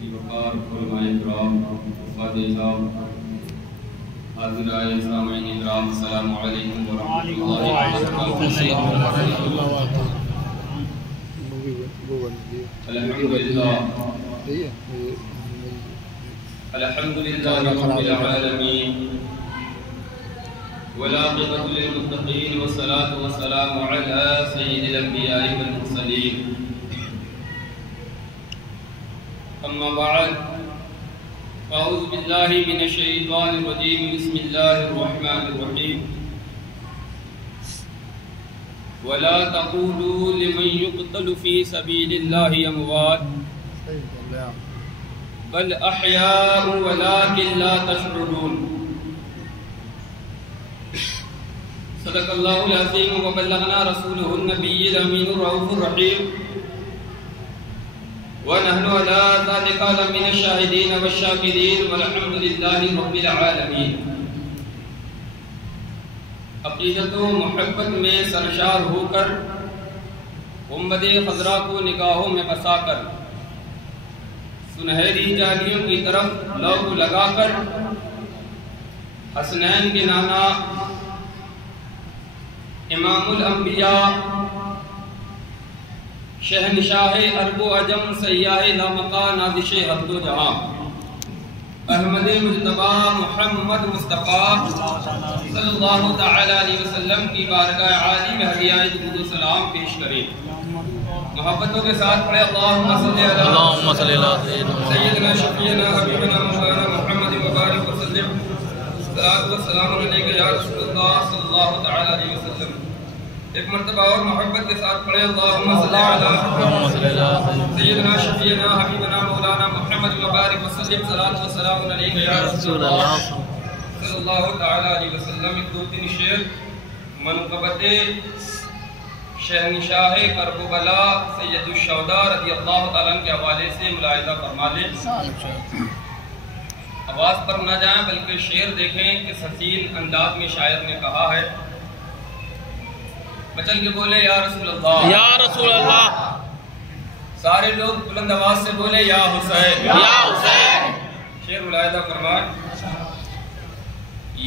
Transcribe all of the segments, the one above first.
وقار علماء کرام وفاد اعظام حاضرائے سامعین اکرام السلام علیکم ورحمۃ اللہ وبرکاتہ۔ الحمد للہ رب العالمین والعاقبۃ للمتقین والصلاة والسلام علی سید الانبیاء والمرسلین، اما بعد اعوذ باللہ من الشیطان الرجیم، بسم اللہ الرحمن الرحیم۔ ولا تقولوا لمن يقتل في سبيل الله اموات بل احیاء ولكن لا تشعرون۔ صدق اللہ العظیم وبلغنا رسوله النبی الامین الرؤوف الرحیم، ونحن على ذلك من الشاہدین والشاکرین والحمد للہ رب العالمین۔ عقیدت و محبت میں سرشار ہو کر گنبد خضرا کو نگاہوں میں بسا کر سنہری جالیوں کی طرف لو لگا کر حسنین کے نانا امام الانبیاء شہنشاہ عرب و عجم سیاہ لامقا نازش حد و جہاں احمد مجتبی محمد مصطفیٰ صلی اللہ تعالی علیہ وسلم کی بارگاہ عالی میں ہدیہ درود و سلام پیش کریں۔ محبتوں کے ساتھ پڑھے اللہم صلی علی سیدنا شفیعنا حبیبنا مولانا محمد مبارک وسلم، صلاۃ و سلام علیکہ یا رسول اللہ صلی اللہ تعالی علیہ وسلم۔ ایک مرتبہ اور محبت کے ساتھ پڑھے اللہم صلی علی سیدنا شفیعنا حبیبنا مولانا محمد مبارک وسلم، صلاۃ و سلام علیکہ یا رسول اللہ صلی اللہ تعالی علیہ وسلم۔ ایک دو تین شعر منقبت شہنشاہ کربلا سید الشہداء رضی اللہ تعالیٰ عنہ کے حوالے سے ملاحظہ فرما لیں۔ آواز پر نہ جائیں بلکہ شعر دیکھیں کس حسین انداز میں شاعر نے کہا ہے۔ بچل کے بولے یا رسول اللہ، یا رسول اللہ۔ سارے لوگ بلند آواز سے بولے یا حسین، یا حسین۔ شعر ملاحظہ فرمائیں۔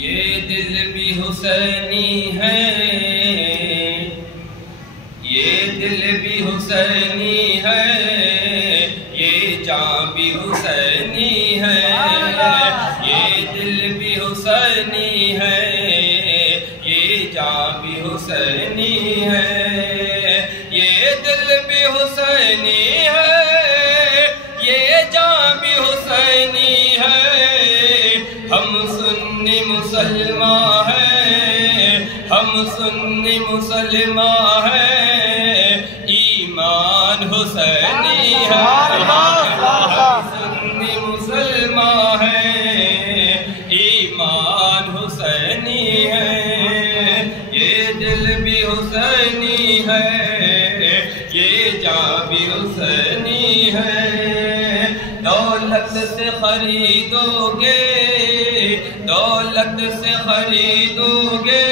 یہ دل بھی حسینی ہے، یہ دل بھی حسینی ہے، یہ جان بھی حسینی ہے، یہ دل بھی حسینی ہے، یہ جان بھی حسینی ہے، یہ دل بھی حسینی ہے، یہ جان بھی حسینی ہے۔ ہم سنی مسلمان ہیں، ہم سنی مسلمان ہیں، ایمان حسینی ہے۔ ہم سنی مسلمان ہیں، ایمان حسینی ہے، یہ دل بھی حسینی ہے، یہ جان بھی حسینی ہے۔ دولت سے خریدو گے، دولت سے خریدو گے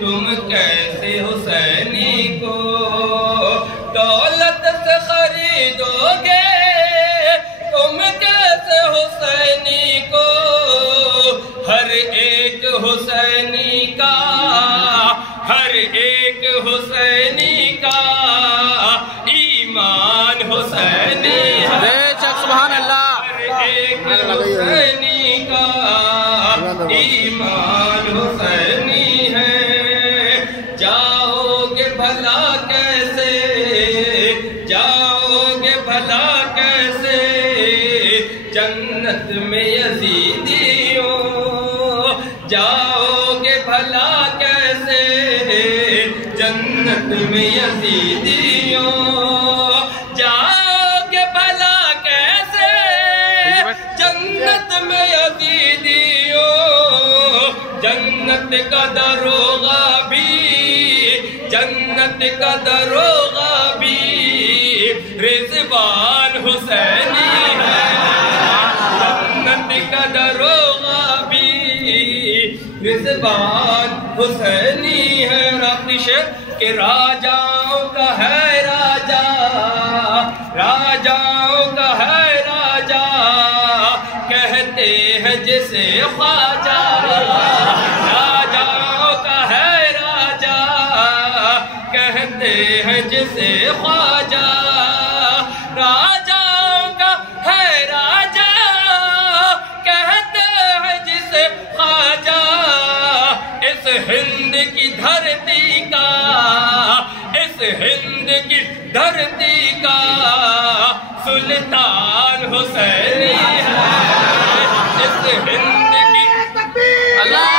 تم کیسے حسینی کو، دولت سے خریدو گے تم کیسے حسینی کو۔ ہر ایک حسینی کا، ہر ایک حسینی کا ایمان حسینی ہے۔ سبحان اللہ۔ ہر ایک حسینی کا ایمان حسینی ہے۔ جاؤ گے بھلا کیسے، جاؤ گے بھلا کیسے جنت میں یزیدیوں، جاؤ گے بھلا کیسے جنت میں یزیدیوں، جاؤ گے بھلا کیسے جنت میں یزیدیوں۔ جنت کا دروغہ بھی، جنت کا دروغہ بھی رضوان حسینی ہے، جنت کا دروغہ بھی رضوان حسینی ہے۔ اور اپنی شعر کہ راجاؤں کا ہے راجا، راجاؤں کا ہے راجا کہتے ہیں جسے خواجہ راجاؤں کا ہے راجا کہتے ہیں جسے خواجہ راجاؤں کا ہے راجا کہتے ہیں جسے خواجہ اس ہند کی دھرتی کا اس ہند کی دھرتی کا سلطان حسینی ہے اس ہند کی اللہ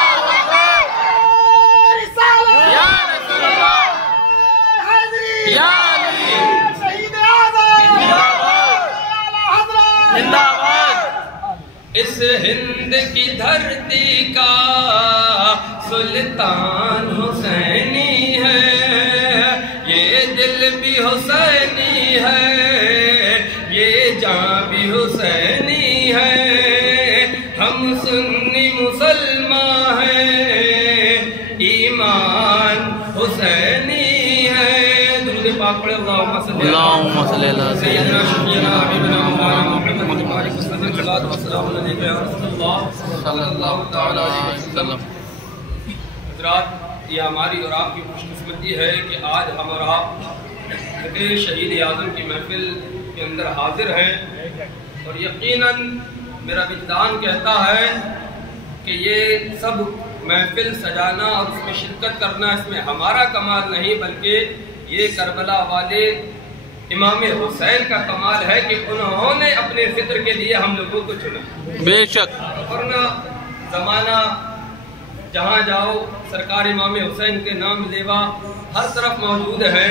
یا رسول اللہ یا علی زندہ باد اس ہند کی دھرتی کا سلطان حسینی ہے یہ دل بھی حسینی ہے یہ جان بھی حسینی ہے ہم سنی مسلمان ہیں ایمان حسینی ہے درود پاک پڑھے اللہم صلی اللہ سیدنا شفیعنا حبیبنا مولانا محمد وعلیہ وسلم صلاۃ و سلام علیک یا رسول اللہ صلی اللہ تعالی علیہ وسلم۔ حضرات یہ ہماری اور آپ کی خوش قسمتی ہے کہ آج ہم اور آپ شہید اعظم کی محفل کے اندر حاضر ہیں اور یقیناً میرا وجدان کہتا ہے کہ یہ سب محفل سجانا اور اس میں شرکت کرنا اس میں ہمارا کمال نہیں بلکہ یہ کربلا والے امام حسین کا کمال ہے کہ انہوں نے اپنے فطر کے لیے ہم لوگوں کو چنا بے شک ورنہ زمانہ جہاں جاؤ سرکار امام حسین کے نام لیوا ہر طرف موجود ہے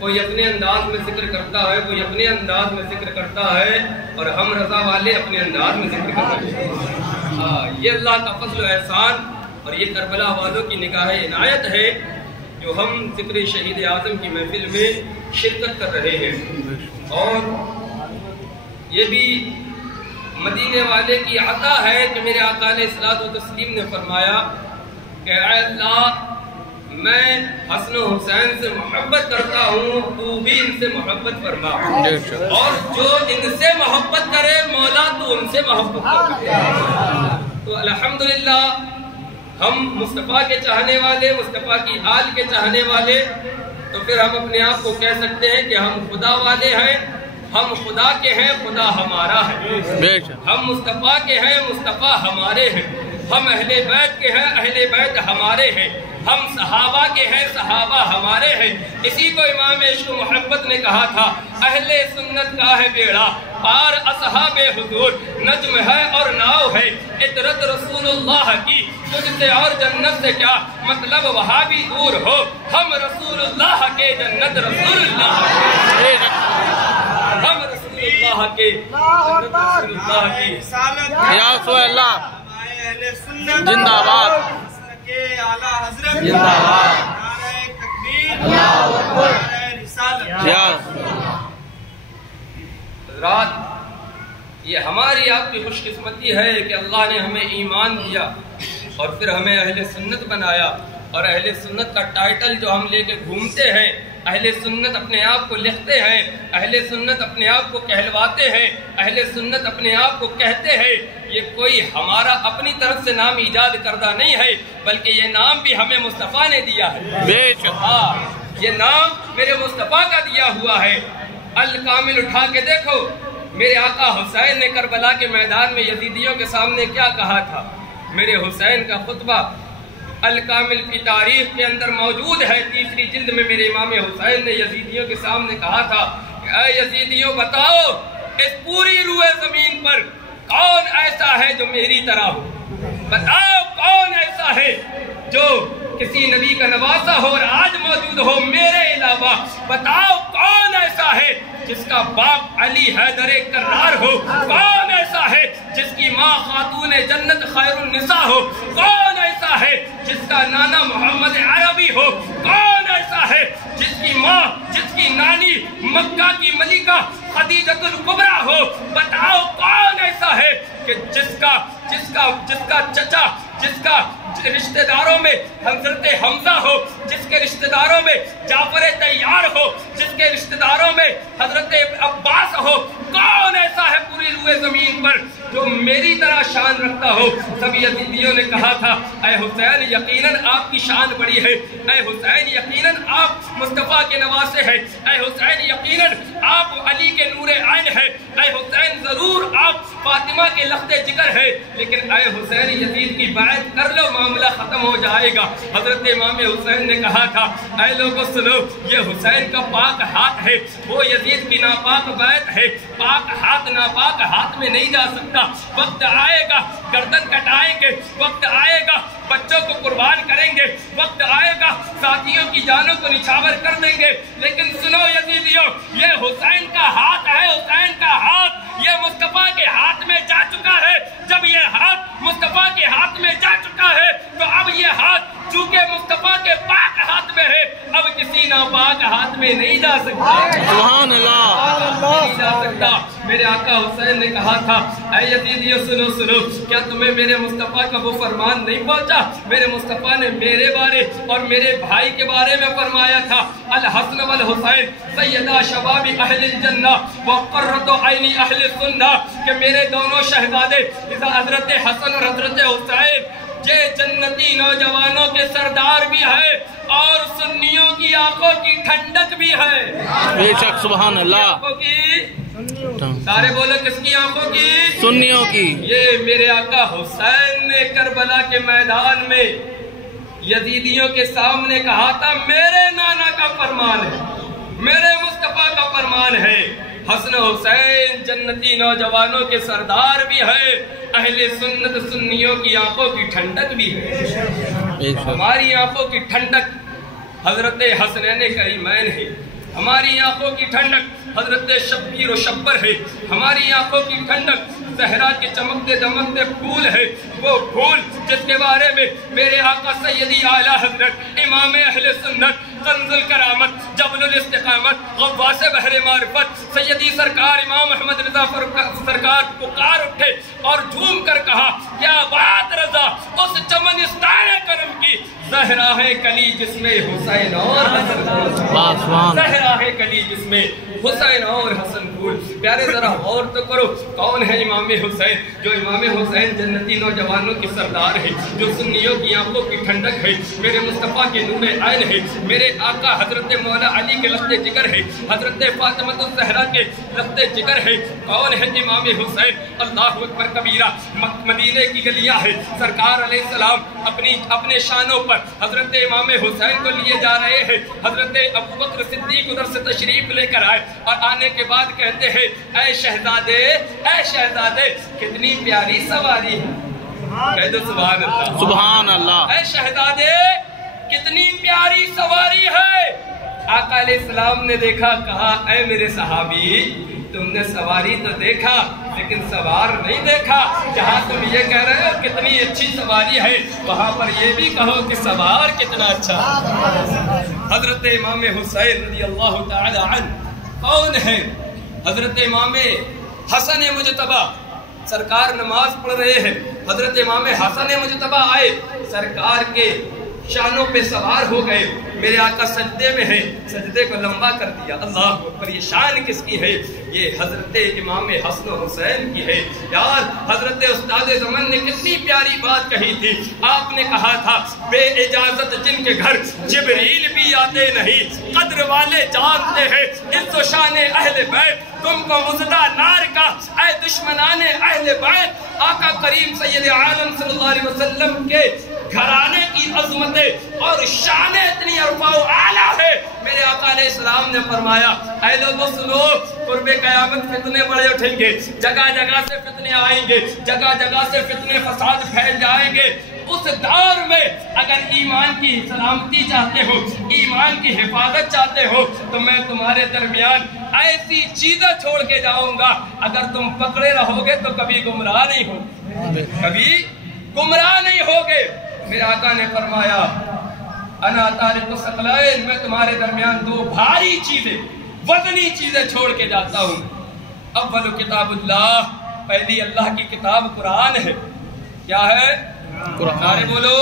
کوئی اپنے انداز میں ذکر کرتا ہے کوئی اپنے انداز میں ذکر کرتا ہے اور ہم رضا والے اپنے انداز میں ذکر کرتے ہیں یہ اللہ کا فضل و احسان اور یہ کربلا والوں کی نگاہ عنایت ہے جو ہم ذکر شہید اعظم کی محفل میں شرکت کر رہے ہیں اور یہ بھی مدینے والے کی عطا ہے کہ میرے آقا علیہ الصلوۃ والتسلیم نے فرمایا کہ اے اللہ میں حسن و حسین سے محبت کرتا ہوں تو بھی ان سے محبت فرما اور جو ان سے محبت کرے مولا تو ان سے محبت کرے تو الحمدللہ ہم مصطفیٰ کے چاہنے والے مصطفیٰ کی آل کے چاہنے والے تو پھر ہم اپنے آپ کو کہہ سکتے ہیں کہ ہم خدا والے ہیں ہم خدا کے ہیں خدا ہمارا ہے ہم مصطفیٰ کے ہیں مصطفیٰ ہمارے ہیں ہم اہل بیت کے ہیں اہل بیت ہمارے ہیں ہم صحابہ کے ہیں صحابہ ہمارے ہیں اسی کو امام عشق و محبت نے کہا تھا اہل سنت کا ہے بیڑا پار اصحاب حضور نجم ہے اور ناؤ ہے عطرت رسول اللہ کی تجھ سے اور جنت سے کیا مطلب وہاں بھی دور ہو ہم رسول اللہ کے جنت رسول اللہ ہم رسول اللہ کے جنت رسول اللہ کی یا رسول اللہ زندہ باد زندہ باد حضرات یہ ہماری آپ کی خوش قسمتی ہے کہ اللہ نے ہمیں ایمان دیا اور پھر ہمیں اہل سنت بنایا اور اہل سنت کا ٹائٹل جو ہم لے کے گھومتے ہیں اہل سنت اپنے آپ کو لکھتے ہیں اہل سنت اپنے آپ کو کہلواتے ہیں اہل سنت اپنے آپ کو کہتے ہیں یہ کوئی ہمارا اپنی طرف سے نام ایجاد کردہ نہیں ہے بلکہ یہ نام بھی ہمیں مصطفیٰ نے دیا ہے یہ نام میرے مصطفیٰ کا دیا ہوا ہے الکامل اٹھا کے دیکھو میرے آقا حسین نے کربلا کے میدان میں یزیدیوں کے سامنے کیا کہا تھا میرے حسین کا خطبہ الکامل کی تاریخ کے اندر موجود ہے 3 جلد میں میرے امام حسین نے یزیدیوں کے سامنے کہا تھا کہ اے یزیدیوں بتاؤ اس پوری روئے زمین پر کون ایسا ہے جو میری طرح ہو بتاؤ کون ایسا ہے جو کسی نبی کا نواسا ہو اور آج موجود ہو میرے علاوہ بتاؤ کون ایسا ہے جس کا باپ علی حیدر کرار ہو کون ایسا ہے جس کی ماں خاتون جنت خیر النساء ہو کون ایسا ہے جس کا نانا محمد عربی ہو کون ایسا ہے جس کی ماں جس کی نانی مکہ کی ملکہ خدیجۃ الکبریٰ ہو بتاؤ کون ایسا ہے کہ جس کا چچا جس کا رشتہ داروں میں حضرت حمزہ ہو، جس کے رشتہ داروں میں جعفر طیار ہو، جس کے رشتہ داروں میں حضرت عباس ہو، کون ایسا ہے پوری روئے زمین پر جو میری طرح شان رکھتا ہو؟ سب یزیدیوں نے کہا تھا اے حسین یقیناً آپ کی شان بڑی ہے، اے حسین یقیناً آپ مصطفیٰ کے نواسے ہیں، اے حسین یقیناً آپ علی کے نور عین ہیں، اے حسین ضرور آپ فاطمہ کے لخت جگر ہے، لیکن اے حسین یزید کی بیعت کر لو معاملہ ختم ہو جائے گا۔ حضرت امام حسین نے کہا تھا اے لوگوں سنو، یہ حسین کا پاک ہاتھ ہے، وہ یزید کی ناپاک بیعت ہے، پاک ہاتھ ناپاک ہاتھ میں نہیں جا سکتا۔ وقت آئے گا گردن کٹائیں گے، وقت آئے گا بچوں کو قربان کریں گے، وقت آئے گا ساتھیوں کی جانوں کو نچھاور کر دیں گے، لیکن سنو یزیدیوں، یہ حسین کا ہاتھ ہے، حسین کا ہاتھ یہ مصطفیٰ کے ہاتھ میں جا چکا ہے۔ جب یہ ہاتھ مصطفیٰ کے ہاتھ میں جا چکا ہے تو اب یہ ہاتھ چونکہ مصطفیٰ کے پاک ہاتھ میں ہے، اب کسی ناپاک ہاتھ میں نہیں جا سکتا۔ سبحان اللہ، نہیں جا سکتا۔ میرے آقا حسین نے کہا تھا اے یزیدیوں سنو سنو، کیا تمہیں میرے مصطفیٰ کا وہ فرمان نہیں پہنچا؟ میرے مصطفیٰ نے میرے بارے اور میرے بھائی کے بارے میں فرمایا تھا الحسن والحسین سیدہ شباب اہل الجنہ وقرۃ عین اہل السنہ، کہ میرے دونوں شہزادے حضرت حسن اور حضرت حسین یہ جنتی نوجوانوں کے سردار بھی ہے اور سنیوں کی آنکھوں کی ٹھنڈک بھی ہے۔ بے شک سبحان اللہ، آنکھوں کی سارے بولو کس کی آنکھوں کی؟ سنیوں کی۔ یہ میرے آقا حسین نے کربلا کے میدان میں یزیدیوں کے سامنے کہا تھا میرے نانا کا فرمان ہے، میرے مصطفیٰ کا فرمان ہے، حسن حسین جنتی نوجوانوں کے سردار بھی ہے، اہل سنت سنیوں کی آنکھوں کی ٹھنڈک بھی ہے۔ ہماری آنکھوں کی ٹھنڈک حضرت حسنین کریمین ہے، ہماری آنکھوں کی ٹھنڈک حضرت شبیر و شبر ہے، ہماری آنکھوں کی ٹھنڈک صحرا کے چمکتے دمکتے پھول ہے، وہ پھول جس کے بارے میں میرے آقا سیدی اعلیٰ حضرت امام اہل سنت کنز الکرامت جبل الاستقامت غواص بحر معرفت سیدی سرکار امام محمد رضا سرکار پکار اٹھے اور جھوم کر کہا کیا بات رضا اس چمنستان کرم کی، زہرا ہے کلی جس میں حسین اور حسن، زہرا ہے کلی جس میں حسین اور حسن پھول۔ پیارے ذرا غور تو کرو کون ہے امام حسین؟ جو امام حسین جنتی نوجوانوں کی سردار ہے، جو سنیوں کی آنکھوں کی ٹھنڈک ہے، میرے مصطفیٰ کے نور عین ہے، میرے آقا حضرت مولا علی کے لخت جگر ہے، حضرت فاطمہ الزہرا کے لخت جگر ہے۔ کون ہے امام حسین؟ اللہ اکبر کبیرہ، مدینے کی گلیاں ہے، سرکار علیہ السلام اپنے شانوں پر حضرت امام حسین کو لیے جا رہے ہیں، حضرت ابوبکر صدیق ادھر سے تشریف لے کر آئے اور آنے کے بعد کہتے ہیں اے شہزادے کتنی پیاری سواری ہے، کہہ دو سبحان اللہ، سبحان اللہ، اے شہزادے کتنی پیاری سواری ہے۔ آقا علیہ السلام نے دیکھا، کہا اے میرے صحابی تم نے سواری تو دیکھا لیکن سوار نہیں دیکھا، جہاں تم یہ کہہ رہے ہو کتنی اچھی سواری ہے وہاں پر یہ بھی کہو کہ سوار کتنا اچھا۔ حضرت امام حسین رضی اللہ تعالی عنہ کون ہے؟ حضرت امام حسن مجتبی، سرکار نماز پڑھ رہے ہیں، حضرت امام حسن مجتبی آئے، سرکار کے شانوں پہ سوار ہو گئے، میرے آقا سجدے میں ہے، سجدے کو لمبا کر دیا۔ اللہ اکبر، یہ شان کس کی ہے؟ یہ حضرت امام حسن و حسین کی ہے۔ یار حضرت استاد زمن نے کتنی پیاری بات کہی تھی، آپ نے کہا تھا بے اجازت جن کے گھر جبریل بھی آتے نہیں، قدر والے جانتے ہیں عز و شان اہل بیت، تم کو مزدہ نار کا اے دشمنان اہل بیت۔ آقا کریم سید عالم صلی اللہ علیہ وسلم کے گھرانے کی عظمتیں اور شانیں اتنی عرفہ و اعلیٰ ہے، میرے آقا علیہ السلام نے فرمایا اے لوگوں سنو، قرب قیامت فتنے بڑے اٹھیں گے، جگہ جگہ سے فتنے آئیں گے، جگہ جگہ سے فتنے فساد پھیل جائیں گے۔ اس دور میں اگر ایمان کی سلامتی چاہتے ہو، ایمان کی حفاظت چاہتے ہو، تو میں تمہارے درمیان ایسی چیزیں چھوڑ کے جاؤں گا، اگر تم پکڑے رہو گے تو کبھی گمراہ نہیں ہوگے، کبھی گمراہ نہیں ہوگے۔ میرے آقا نے فرمایا انا تارک الثقلین، میں تمہارے درمیان دو بھاری چیزیں، وزنی چیزیں چھوڑ کے جاتا ہوں۔ اول کتاب اللہ، پہلی اللہ کی کتاب قرآن ہے، کیا ہے؟ نعرے بولو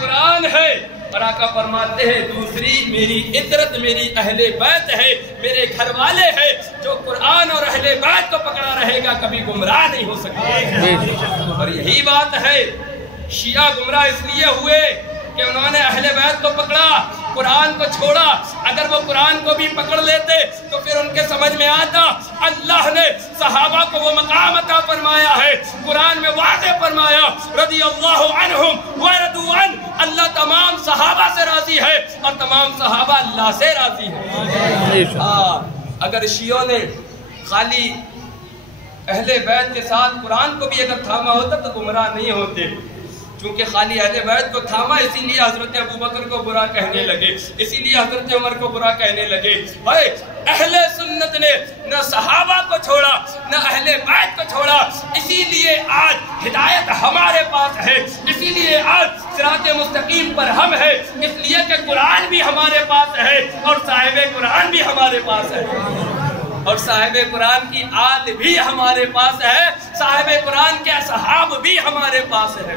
قرآن ہے۔ اور آقا فرماتے ہیں دوسری میری عطرت میری اہل بیت ہے، میرے گھر والے ہیں، جو قرآن اور اہل بیت کو پکڑا رہے گا کبھی گمراہ نہیں ہو سکے۔ اور یہی بات ہے، شیعہ گمراہ اس لیے ہوئے کہ انہوں نے اہل بیت کو پکڑا، قرآن کو چھوڑا۔ اگر وہ قرآن کو بھی پکڑ لیتے تو پھر ان کے سمجھ میں آتا اللہ نے صحابہ کو وہ مقام عطا فرمایا ہے، قرآن میں واضح فرمایا رضی اللہ عنہم ورضوا عنہ، اللہ تمام صحابہ سے راضی ہے اور تمام صحابہ اللہ سے راضی ہے۔ اگر شیعوں نے خالی اہل بیت کے ساتھ قرآن کو بھی اگر تھاما ہوتا تو گمراہ نہیں ہوتے، چونکہ خالی اہل بیت کو تھاما اسی لیے حضرت ابوبکر کو برا کہنے لگے، اسی لیے حضرت عمر کو برا کہنے لگے۔ بھائی اہل سنت نے نہ صحابہ کو چھوڑا نہ اہل بیت کو چھوڑا، اسی لیے آج ہدایت ہمارے پاس ہے، اسی لیے آج صراط مستقیم پر ہم ہیں، اس لیے کہ قرآن بھی ہمارے پاس ہے اور صاحب قرآن بھی ہمارے پاس ہے، اور صاحب قرآن کی آل بھی ہمارے پاس ہے، صاحب قرآن کے اصحاب بھی ہمارے پاس ہے۔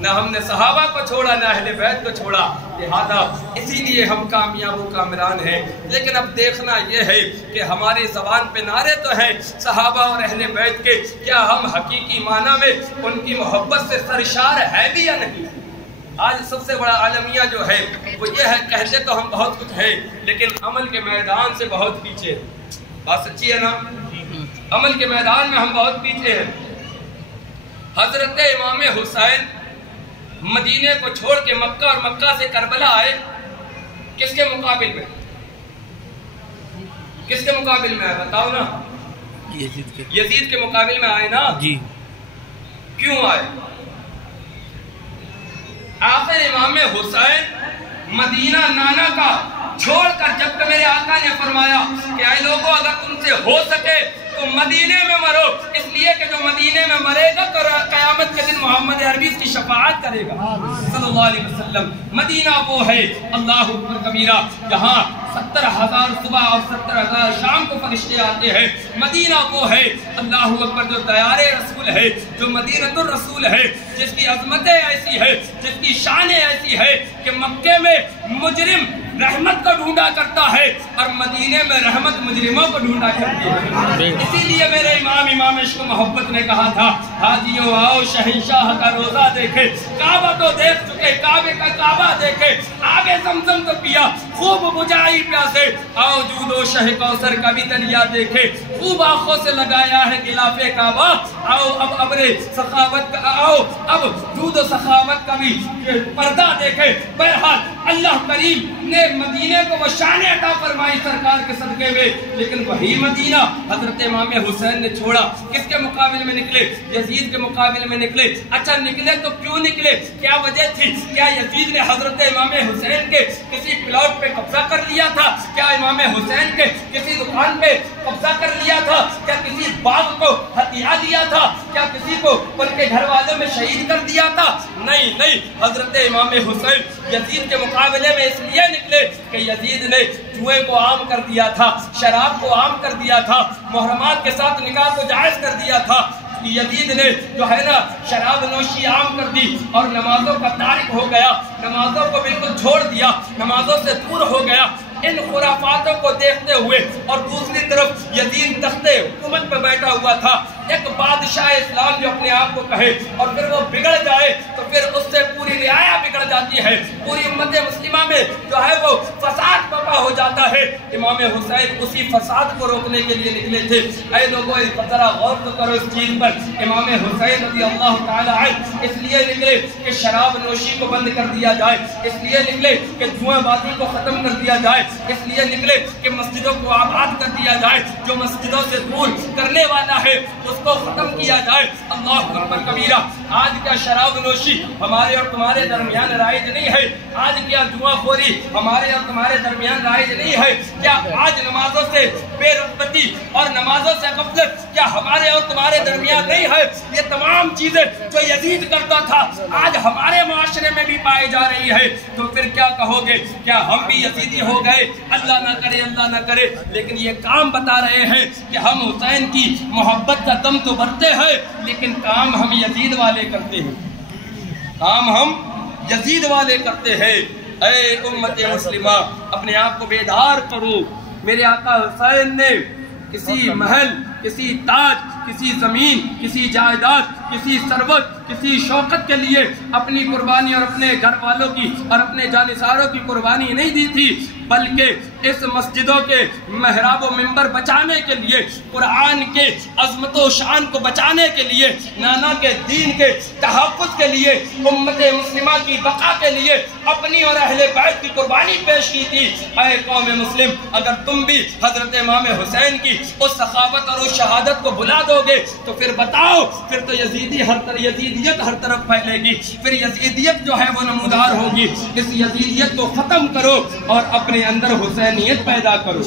نہ ہم نے صحابہ کو چھوڑا نہ اہل بیت کو چھوڑا، لہذا اسی لیے ہم کامیاب و کامران ہیں۔ لیکن اب دیکھنا یہ ہے کہ ہماری زبان پہ نعرے تو ہیں صحابہ اور اہل بیت کے، کیا ہم حقیقی معنی میں ان کی محبت سے سرشار ہے بھی یا نہیں؟ آج سب سے بڑا عالمیہ جو ہے وہ یہ ہے، کہتے تو ہم بہت کچھ ہیں لیکن عمل کے میدان سے بہت پیچھے ہیں۔ بات سچی ہے نا؟ عمل کے میدان میں ہم بہت پیچھے ہیں۔ حضرت امام حسین مدینے کو چھوڑ کے مکہ اور مکہ سے کربلا آئے، کس کے مقابل میں؟ کس کے مقابل میں آئے بتاؤ نا؟ یزید کے مقابل میں آئے نا؟ جی۔ کیوں آئے؟ آخر امام حسین مدینہ نانا کا چھوڑ کر جب کہ میرے آقا نے فرمایا کہ اے لوگوں اگر تم سے ہو سکے تو مدینے میں مرو، اس لیے کہ جو مدینے میں مرے گا تو قیامت کے دن محمد عربی اس کی شفاعت کرے گا صلی اللہ علیہ وسلم۔ مدینہ وہ ہے اللہ اکبر کبیرہ جہاں 70,000 صبح اور 70,000 شام کو فرشتے آتے ہیں۔ مدینہ وہ ہے اللہ اکبر جو دیار رسول ہے، جو مدینۃ الرسول ہے، جس کی عظمتیں ایسی ہے، جس کی شانیں ایسی ہے کہ مکے میں مجرم رحمت کو ڈھونڈا کرتا ہے اور مدینے میں رحمت مجرموں کو ڈھونڈا کرتی ہے۔ اسی لیے میرے امام عشق و محبت نے کہا تھا حاجیوں آؤ شہنشاہ کا روزہ دیکھے، کعبہ تو دیکھ چکے، کعبے کا کعبہ دیکھے، آگے زمزم تو پیا خوب بجائی پیاسے، آؤ جود و شہ کوثر کا بھی دریا دیکھے، خوب آنکھوں سے لگایا ہے غلاف کعبہ، آؤ اب ابر سخاوت کا، آؤ اب جود و سخاوت کا بھی پردہ دیکھے۔ بہرحال اللہ کریم نے مدینے کو وہ شان عطا فرمائی سرکار کے صدقے میں، لیکن وہی مدینہ حضرت امام حسین نے چھوڑا۔ کس کے مقابل میں نکلے؟ یزید کے مقابل میں نکلے۔ اچھا نکلے تو کیوں نکلے؟ کیا وجہ تھی؟ کیا یزید نے حضرت امام حسین کے کسی پلاٹ پہ قبضہ کر لیا تھا؟ کیا امام حسین کے کسی دکان پہ قبضہ کر لیا تھا؟ کیا کسی باغ کو ہتھیا دیا تھا؟ کیا کسی کو ان کے گھر والوں میں شہید کر دیا تھا؟ نہیں نہیں، حضرت امام حسین یزید کے مقابلے میں اس لیے نکلے کہ یزید نے جوئے کو عام کر دیا تھا، شراب کو عام کر دیا تھا، محرمات کے ساتھ نکاح کو جائز کر دیا تھا۔ یزید نے جو ہے نا شراب نوشی عام کر دی اور نمازوں کا تارک ہو گیا، نمازوں کو بالکل چھوڑ دیا، نمازوں سے دور ہو گیا۔ ان خرافاتوں کو دیکھتے ہوئے اور دوسری طرف یزید تخت حکومت پہ بیٹھا ہوا تھا، ایک بادشاہ اسلام جو اپنے آپ کو کہے اور پھر وہ بگڑ جائے تو پھر اس سے پوری رعایا بگڑ جاتی ہے، پوری امت مسلمہ میں جو ہے وہ فساد برپا ہو جاتا ہے۔ امام حسین اسی فساد کو روکنے کے لیے نکلے تھے۔ اے لوگوں ذرا غور تو کرو اس چیز پر، امام حسین رضی اللہ تعالی عنہ اس لیے نکلے کہ شراب نوشی کو بند کر دیا جائے، اس لیے نکلے کہ جوا بازی کو ختم کر دیا جائے، اس لیے نکلے کہ مسجدوں کو آباد کر دیا جائے، جو مسجدوں سے دور کرنے والا ہے اس کو ختم کیا جائے۔ اللہ اکبر کبیرہ۔ آج کیا شراب نوشی ہمارے اور تمہارے درمیان رائج نہیں ہے؟ آج کیا جوا خوری ہمارے اور تمہارے درمیان رائج نہیں ہے؟ کیا آج نمازوں سے بے رغبتی اور نمازوں سے غفلت کیا ہمارے اور تمہارے درمیان نہیں ہے؟ یہ تمام چیزیں جو یزید کرتا تھا آج ہمارے معاشرے میں بھی پائی جا رہی ہے، تو پھر کیا کہو گے؟ کیا ہم بھی یزیدی ہو گئے؟ اللہ نہ کرے، اللہ نہ کرے، لیکن یہ کام بتا رہے ہیں کہ ہم حسین کی محبت کا دم تو بھرتے ہیں لیکن کام ہم یزید والے کرتے ہیں۔ کام ہم یزید والے کرتے ہیں۔ اے امت مسلمہ، اپنے آپ کو بیدار کرو۔ میرے آقا حسین نے کسی محل، کسی تاج، کسی زمین، کسی جائیداد، کسی ثروت، کسی شوکت کے لیے اپنی قربانی اور اپنے گھر والوں کی اور اپنے جانثاروں کی قربانی نہیں دی تھی، بلکہ اس مسجدوں کے محراب و منبر بچانے کے لیے، قرآن کے عظمت و شان کو بچانے کے لیے، نانا کے دین کے تحفظ کے لیے، امت مسلمہ کی بقا کے لیے اپنی اور اہل بیت کی قربانی پیش کی تھی۔ اے قوم مسلم، اگر تم بھی حضرت امام حسین کی اس سخاوت اور اس شہادت کو بلا دو گے تو پھر بتاؤ، پھر تو یزیدیت ہر طرف پھیلے گی، پھر یزیدیت جو ہے وہ نمودار ہوگی۔ اس یزیدیت کو ختم کرو اور اپنے اندر حسینیت پیدا کرو،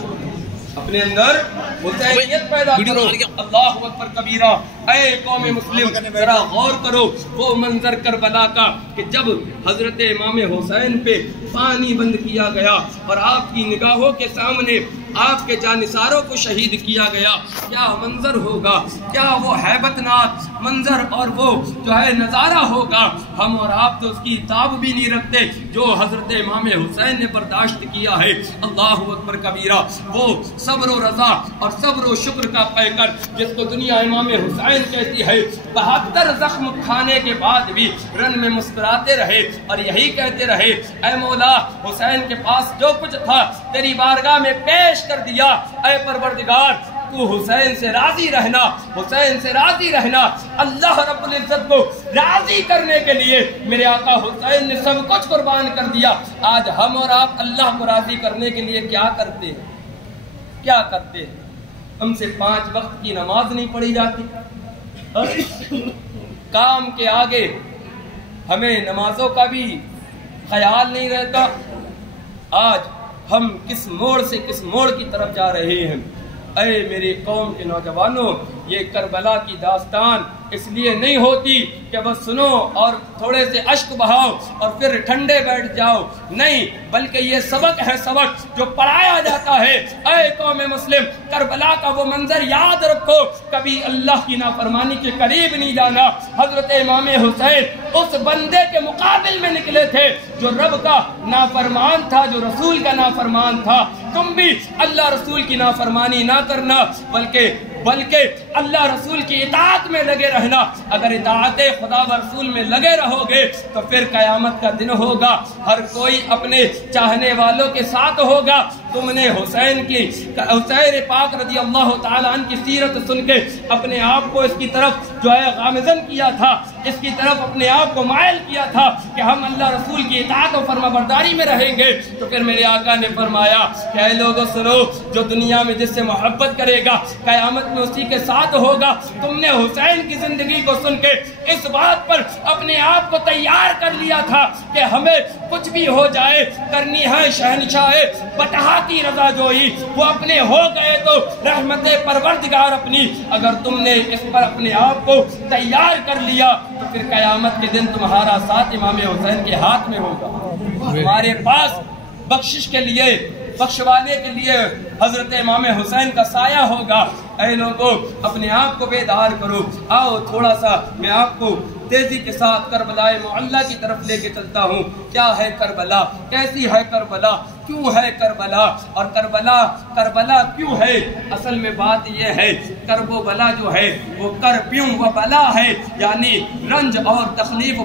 اپنے اندر حسینیت پیدا کرو۔ اللہ اکبر کبیرہ۔ اے قوم مسلم، ذرا غور کرو وہ منظر کربلا کا کہ جب حضرت امام حسین پہ پانی بند کیا گیا اور آپ کی نگاہوں کے سامنے آپ کے جانثاروں کو شہید کیا گیا، کیا منظر ہوگا، کیا وہ ہیبت ناک منظر اور وہ جو ہے نظارہ ہوگا۔ ہم اور آپ تو اس کی تاب بھی نہیں رکھتے جو حضرت امام حسین نے برداشت کیا ہے۔ اللہ اکبر کبیرہ۔ وہ صبر و رضا اور صبر و شکر کا پیکر جس کو دنیا امام حسین کہتی ہے، 72 زخم کھانے کے بعد بھی رن میں مسکراتے رہے اور یہی کہتے رہے، اے مولا، حسین کے پاس جو کچھ تھا تیری بارگاہ میں پیش کر دیا، اے پروردگار تو حسین سے راضی رہنا، حسین سے راضی رہنا۔ اللہ رب العزت کو راضی کرنے کے لیے میرے آقا حسین نے سب کچھ قربان کر دیا۔ آج ہم اور آپ اللہ کو راضی کرنے کے لیے کیا کرتے ہیں؟ کیا کرتے ہیں؟ ہم سے 5 وقت کی نماز نہیں پڑھی جاتی، کام کے آگے ہمیں نمازوں کا بھی خیال نہیں رہتا۔ آج ہم کس موڑ سے کس موڑ کی طرف جا رہے ہیں۔ اے میری قوم کے نوجوانوں، یہ کربلا کی داستان اس لیے نہیں ہوتی کہ بس سنو اور تھوڑے سے اشک بہاؤ اور پھر ٹھنڈے بیٹھ جاؤ، نہیں، بلکہ یہ سبق ہے، سبق جو پڑھایا جاتا ہے۔ اے قوم مسلم، کربلا کا وہ منظر یاد رکھو، کبھی اللہ کی نافرمانی کے قریب نہیں جانا۔ حضرت امام حسین اس بندے کے مقابل میں نکلے تھے جو رب کا نافرمان تھا، جو رسول کا نافرمان تھا۔ تم بھی اللہ رسول کی نافرمانی نہ کرنا، بلکہ اللہ رسول کی اطاعت میں لگے رہنا۔ اگر اطاعت خدا و رسول میں لگے رہو گے تو پھر قیامت کا دن ہوگا، ہر کوئی اپنے چاہنے والوں کے ساتھ ہوگا۔ تم نے حسین پاک رضی اللہ تعالیٰ عنہ کی سیرت سن کے اپنے آپ کو اس کی طرف جو ہے گامزن کیا تھا، اس کی طرف اپنے آپ کو مائل کیا تھا کہ ہم اللہ رسول کی اطاعت و فرما برداری میں رہیں گے۔ تو پھر میرے آقا نے فرمایا کہ اے لوگوں سنو، جو دنیا میں جس سے محبت کرے گا قیامت میں اسی کے ساتھ ہوگا۔ تم نے حسین کی زندگی کو سن کے اس بات پر اپنے آپ کو تیار کر لیا تھا کہ ہمیں کچھ بھی ہو جائے کرنی ہے شہنشاہ بٹہا کی رضا جوئی، وہ اپنے ہو گئے تو رحمت پروردگار اپنی۔ اگر تم نے اس پر اپنے آپ کو تیار کر لیا تو پھر قیامت کے دن تمہارا ساتھ امام حسین کے ہاتھ میں ہوگا۔ ہمارے پاس بخشش کے لیے، بخشوانے کے لیے حضرت امام حسین کا سایہ ہوگا۔ اے لوگوں، اپنے آپ کو بیدار کرو۔ آؤ تھوڑا سا میں آپ کو تیزی کے ساتھ کربلا معلیٰ کی طرف لے کے چلتا ہوں۔ کیا ہے کربلا؟ کیسی ہے کربلا؟ کیوں ہے کربلا؟ اور کربلا کیوں ہے؟ اصل میں بات یہ ہے، کرب و بلا جو ہے وہ کربیوں و بلا ہے، یعنی رنج اور تکلیف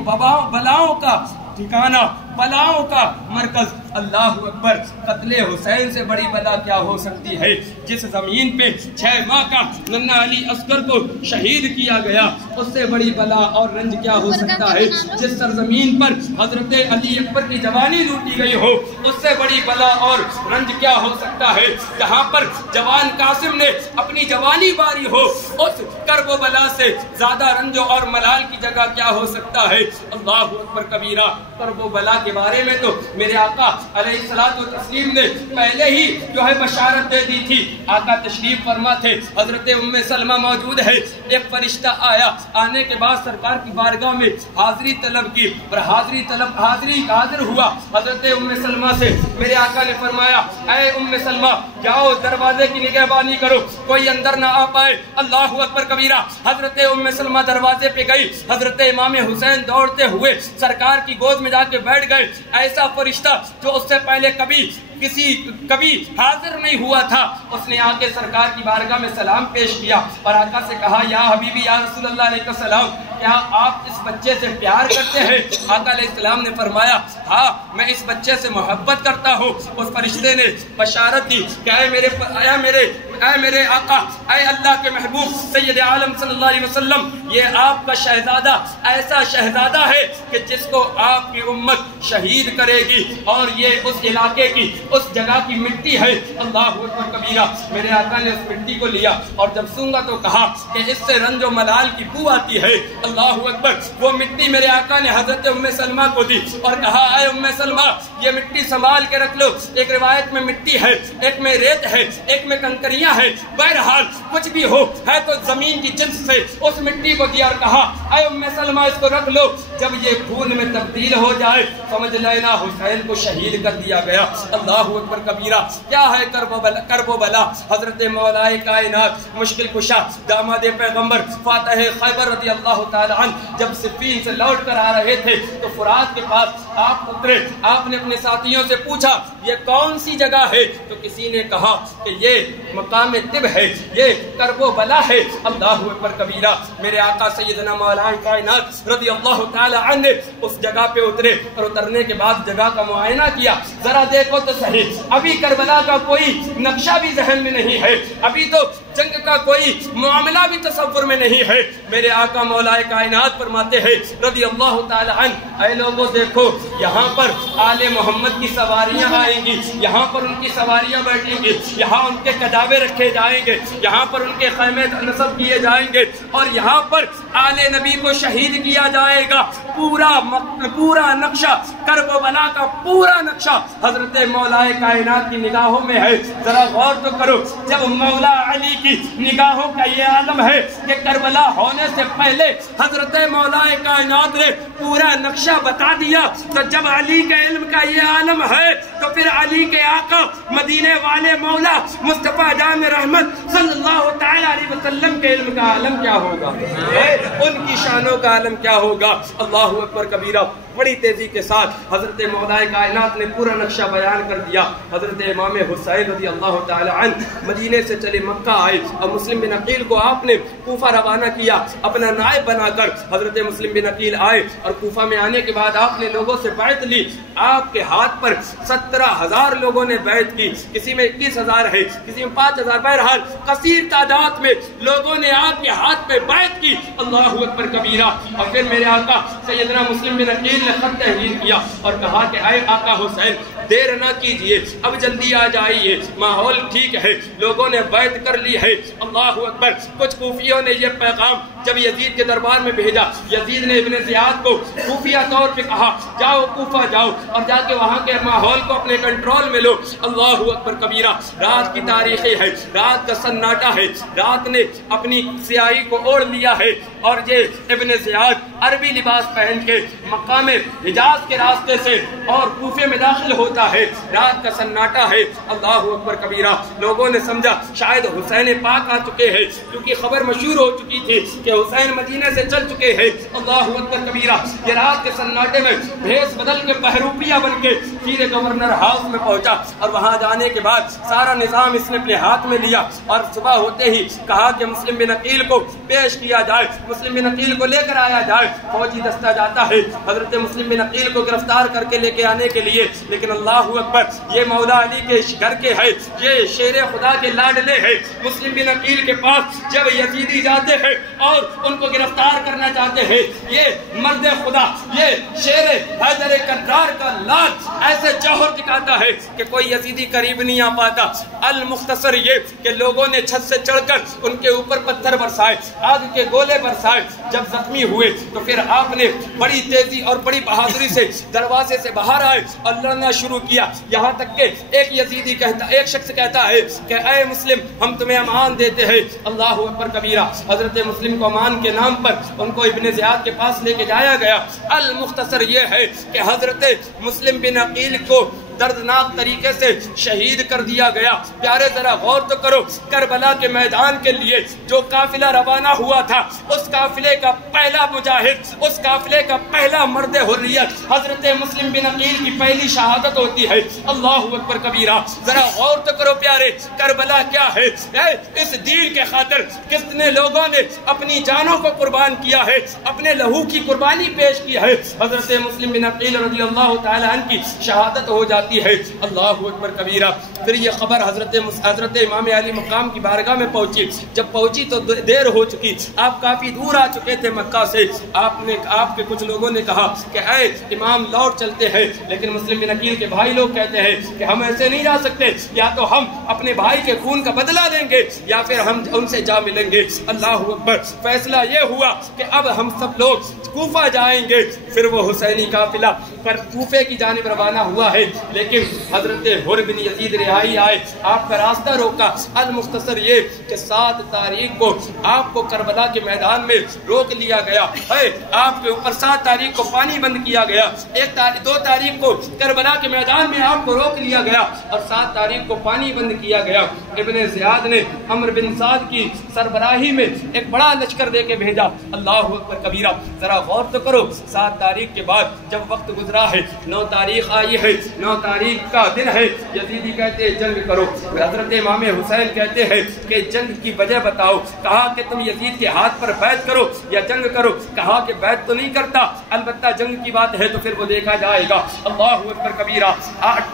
بلاؤں کا ٹھکانہ، بلاؤں کا مرکز۔ اللہ اکبر، قتل حسین سے بڑی بلا کیا ہو سکتی ہے؟ جس زمین پہ 6 ماہ کا ننھا علی اصغر کو شہید کیا گیا، اس سے بڑی بلا اور رنج کیا ہو سکتا ہے؟ جس سرزمین پر حضرت علی اکبر کی جوانی لوٹی گئی ہو، اس سے بڑی بلا اور رنج کیا ہو سکتا ہے؟ جہاں پر جوان قاسم نے اپنی جوانی باری ہو، اس کرب و بلا سے زیادہ رنج اور ملال کی جگہ کیا ہو سکتا ہے؟ اللہ اکبر کبیرہ۔ کرب و بلا کے بارے میں تو میرے آقا علیہ الصلوۃ والتسلیم نے پہلے ہی جو ہے بشارت دے دی تھی. آقا تشریف فرما تھے, حضرت ام سلمہ موجود ہے. ایک فرشتہ آیا, آنے کے بعد سرکار کی بارگاہ میں حاضری طلب کی اور حاضر ہوا حضرت ام سلمہ سے. میرے آقا نے فرمایا اے ام سلمہ جاؤ دروازے کی نگہبانی کرو, کوئی اندر نہ آ پائے. اللہ اکبر کبیرہ. حضرت ام سلمہ دروازے پہ گئی. حضرت امام حسین دوڑتے ہوئے سرکار کی گود میں جا کے بیٹھ گئے. ایسا فرشتہ جو اس سے پہلے کبھی حاضر نہیں ہوا تھا, اس نے آ کے سرکار کی بارگاہ میں سلام پیش کیا اور آقا سے کہا یا حبیبی یا رسول اللہ علیہ السلام, کیا آپ اس بچے سے پیار کرتے ہیں؟ آقا علیہ السلام نے فرمایا ہاں میں اس بچے سے محبت کرتا ہوں. اس فرشتے نے بشارت دی کہ اے میرے آقا, اے اللہ کے محبوب سید عالم صلی اللہ علیہ وسلم, یہ آپ کا شہزادہ ایسا شہزادہ ہے کہ جس کو آپ کی امت شہید کرے گی, اور یہ اس علاقے کی اس جگہ کی مٹی ہے. اللہ اکبر کبیرہ. میرے آقا نے اس مٹی کو لیا اور جب سونگا تو کہا کہ اس سے رنج و ملال کی بو آتی ہے. اللہ اکبر. وہ مٹی میرے آقا نے حضرت ام سلمہ کو دی اور کہا اے ام سلمہ یہ مٹی سنبھال کے رکھ لو. ایک روایت میں مٹی ہے, ایک میں ریت ہے, ایک میں کنکریاں ہے. بہرحال کچھ بھی ہو ہے تو زمین کی جنس سے اس مٹی کو دیا اور کہا اے ام سلمہ اس کو رکھ لو, جب یہ خون میں تبدیل ہو جائے سمجھ لینا حسین کو شہید کر دیا گیا. اللہ اکبر کبیرہ. کیا ہے کرب و بلا. حضرت مولا کائنات مشکل کشا داماد پیغمبر فاتح خیبر رضی اللہ تعالی عنہ جب صفین سے لوٹ کر آ رہے تھے تو فرات کے پاس آپ اترے. آپ نے اپنے ساتھیوں سے پوچھا یہ کون سی جگہ ہے, تو کسی نے کہا کہ یہ مقام طب ہے, یہ کرب و بلا ہے. اللہ اکبر کبیرہ. میرے آقا سیدنا مولا کائنات رضی اللہ تعالی عنہ اس جگہ پہ اترے اور اترنے کے بعد جگہ کا معائنہ کیا. ذرا دیکھو تو صحیح, ابھی کربلا کا کوئی نقشہ بھی ذہن میں نہیں ہے, ابھی تو جنگ کا کوئی معاملہ بھی تصور میں نہیں ہے. میرے آقا مولا کائنات فرماتے ہیں رضی اللہ تعالی عنہ اے لوگوں دیکھو یہاں پر آل محمد کی سواریاں آئیں گی, یہاں پر ان کی سواریاں بیٹھیں گی, یہاں ان کے کجاوے رکھے جائیں گے, یہاں پر ان کے خیمے نصب کیے جائیں گے اور یہاں پر آل نبی کو شہید کیا جائے گا. پورا نقشہ کرب و بلا کا پورا نقشہ حضرت مولا کائنات کی نگاہوں میں ہے. ذرا غور تو کرو, جب مولا علی کی نگاہوں کا یہ عالم ہے کہ کربلا ہونے سے پہلے حضرت مولا کائنات نے پورا نقشہ بتا دیا, تو جب علی کے علم کا یہ عالم ہے تو پھر علی کے آقا مدینے والے مولا مصطفیٰ جان رحمت صلی اللہ تعالی علیہ وسلم کے علم کا عالم کیا ہوگا, ان کی شانوں کا عالم کیا ہوگا. اللہ اکبر کبیرہ. بڑی تیزی کے ساتھ حضرت مولا کائنات نے پورا نقشہ بیان کر دیا. حضرت امام حسین رضی اللہ تعالی عنہ مدینے سے چلے مکہ آئے اور مسلم بن عقیل کو آپ نے کوفہ روانہ کیا اپنا نائب بنا کر. حضرت مسلم بن عقیل آئے اور کوفہ میں آنے کے بعد آپ نے لوگوں سے بیعت لی. آپ کے ہاتھ پر 17,000 لوگوں نے بیعت کی, کسی میں 21,000 ہے, کسی میں 5,000. بہرحال کثیر تعداد میں لوگوں نے آپ کے ہاتھ پہ بیعت کی. اللہ اکبر کبیرہ. اور پھر میرے آقا سیدنا مسلم بن عقیل نے خط تحریر کیا اور کہا کہ اے آقا حسین دیر نہ کیجئے, اب جلدی آ جائیے, ماحول ٹھیک ہے, لوگوں نے بیعت کر لی ہے. اللہ اکبر. کچھ کوفیوں نے یہ پیغام جب یزید کے دربار میں بھیجا, یزید نے ابن زیاد کو خفیہ طور پہ کہا جاؤ کوفہ جاؤ اور جا کے وہاں کے ماحول کو اپنے کنٹرول میں لو. اللہ اکبر کبیرہ. رات کی تاریخی ہے, رات کا سناٹا ہے, رات نے اپنی سیاہی کو اوڑھ لیا ہے اور یہ ابن زیاد عربی لباس پہن کے مقام حجاز کے راستے سے اور کوفے میں داخل ہوتا ہے. رات کا سناٹا ہے. اللہ اکبر کبیرہ. لوگوں نے سمجھا شاید حسین پاک آ چکے ہیں, کیونکہ خبر مشہور ہو چکی تھی کہ حسین مدینے سے چل چکے ہیں. اللہ اکبر کبیرہ. یہ رات کے سناٹے میں بھیس بدل کے بہروپیہ بن کے پھر گورنر ہاؤس میں پہنچا اور وہاں جانے کے بعد سارا نظام اس نے اپنے ہاتھ میں لیا اور صبح ہوتے ہی کہا کہ مسلم بن عقیل کو پیش کیا جائے, مسلم بن عقیل کو لے کر آیا جائے. فوجی دستہ جاتا ہے حضرت مسلم بن عقیل کو گرفتار کر کے لے کے آنے کے لیے, لیکن اللہ اکبر، یہ مولا علی کے گھر کے ہے، یہ شیر خدا کے لاڈلے ہیں۔ مسلم بن عقیل کے پاس جب یزیدی جاتے ہیں اور ان کو گرفتار کرنا چاہتے ہیں، یہ مرد خدا، یہ شیر حیدر کرار کا لال ایسے جوہر دکھاتا ہے کہ کوئی یزیدی قریب نہیں آ پاتا۔ المختصر یہ کہ لوگوں نے چھت سے چڑھ کر ان کے اوپر پتھر برسائے، آگ کے گولے برسائے، جب زخمی ہوئے تو پھر آپ نے بڑی تیزی اور بڑی بہادری سے دروازے سے باہر آئے اور لڑنا شروع کیا، یہاں تک کہ ایک شخص کہتا ہے کہ اے مسلم، ہم تمہیں امان دیتے ہیں۔ اللہ اکبر کبیرہ۔ حضرت مسلم کو امان کے نام پر ان کو ابن زیاد کے پاس لے کے جایا گیا۔ المختصر یہ ہے کہ حضرت مسلم بن عقیل کو دردناک طریقے سے شہید کر دیا گیا۔ پیارے ذرا غور تو کرو، کربلا کے میدان کے لیے جو قافلہ روانہ ہوا تھا، اس قافلے کا پہلا مجاہد، اس قافلے کا پہلا مرد حریت حضرت مسلم بن عقیل کی پہلی شہادت ہوتی ہے۔ اللہ اکبر کبیرہ۔ ذرا غور تو کرو پیارے، کربلا کیا ہے؟ اس دین کے خاطر کتنے لوگوں نے اپنی جانوں کو قربان کیا ہے، اپنے لہو کی قربانی پیش کی ہے۔ حضرت مسلم بن عقیل رضی اللہ تعالی عنہ کی شہادت ہو جاتی ہے۔ اللہ اکبر کبیرہ۔ پھر یہ خبر حضرت امام علی مقام کی بارگاہ میں پہنچی۔ جب پہنچی تو دیر ہو چکی، آپ کافی دور آ چکے تھے مکہ سے۔ آپ کے کچھ لوگوں نے کہا کہ اے امام لوٹ چلتے ہیں، لیکن مسلم بن عقیل کے بھائی لوگ کہتے ہیں کہ ہم ایسے نہیں جا سکتے، یا تو ہم اپنے بھائی کے خون کا بدلہ لیں گے یا پھر ہم ان سے جا ملیں گے۔ اللہ اکبر۔ فیصلہ یہ ہوا کہ اب ہم سب لوگ کوفہ جائیں گے۔ پھر وہ حسینی قافلہ پر کوفے کی جانب روانہ ہوا ہے، لیکن حضرت حر بن یزید رہائی آئے، آپ کا راستہ روکا۔ المختصر یہ کہ 7 تاریخ کو آپ کو کربلا کے میدان میں روک لیا گیا ہے، آپ کے اوپر 7 تاریخ کو پانی بند کیا گیا، 2 تاریخ کو کربلا کے میدان میں آپ کو روک لیا گیا اور 7 تاریخ کو پانی بند کیا گیا۔ ابن زیاد نے عمر بن سعد کی سربراہی میں ایک بڑا لشکر دے کے بھیجا۔ اللہ اکبر کبیرہ۔ ذرا غور تو کرو، 7 تاریخ کے بعد جب وقت گزرا ہے، 9 تاریخ آئی ہے، 9 تاریخ کا دن ہے، یزیدی کہتے ہیں جنگ کرو۔ حضرت امام حسین کہتے ہیں کہ جنگ کی وجہ بتاؤ۔ کہا کہ تم یزید کے ہاتھ پر بیعت کرو یا جنگ کرو۔ کہا کہ بیعت تو نہیں کرتا، البتہ جنگ کی بات ہے تو پھر وہ دیکھا جائے گا۔ اللہ اکبر کبیرہ۔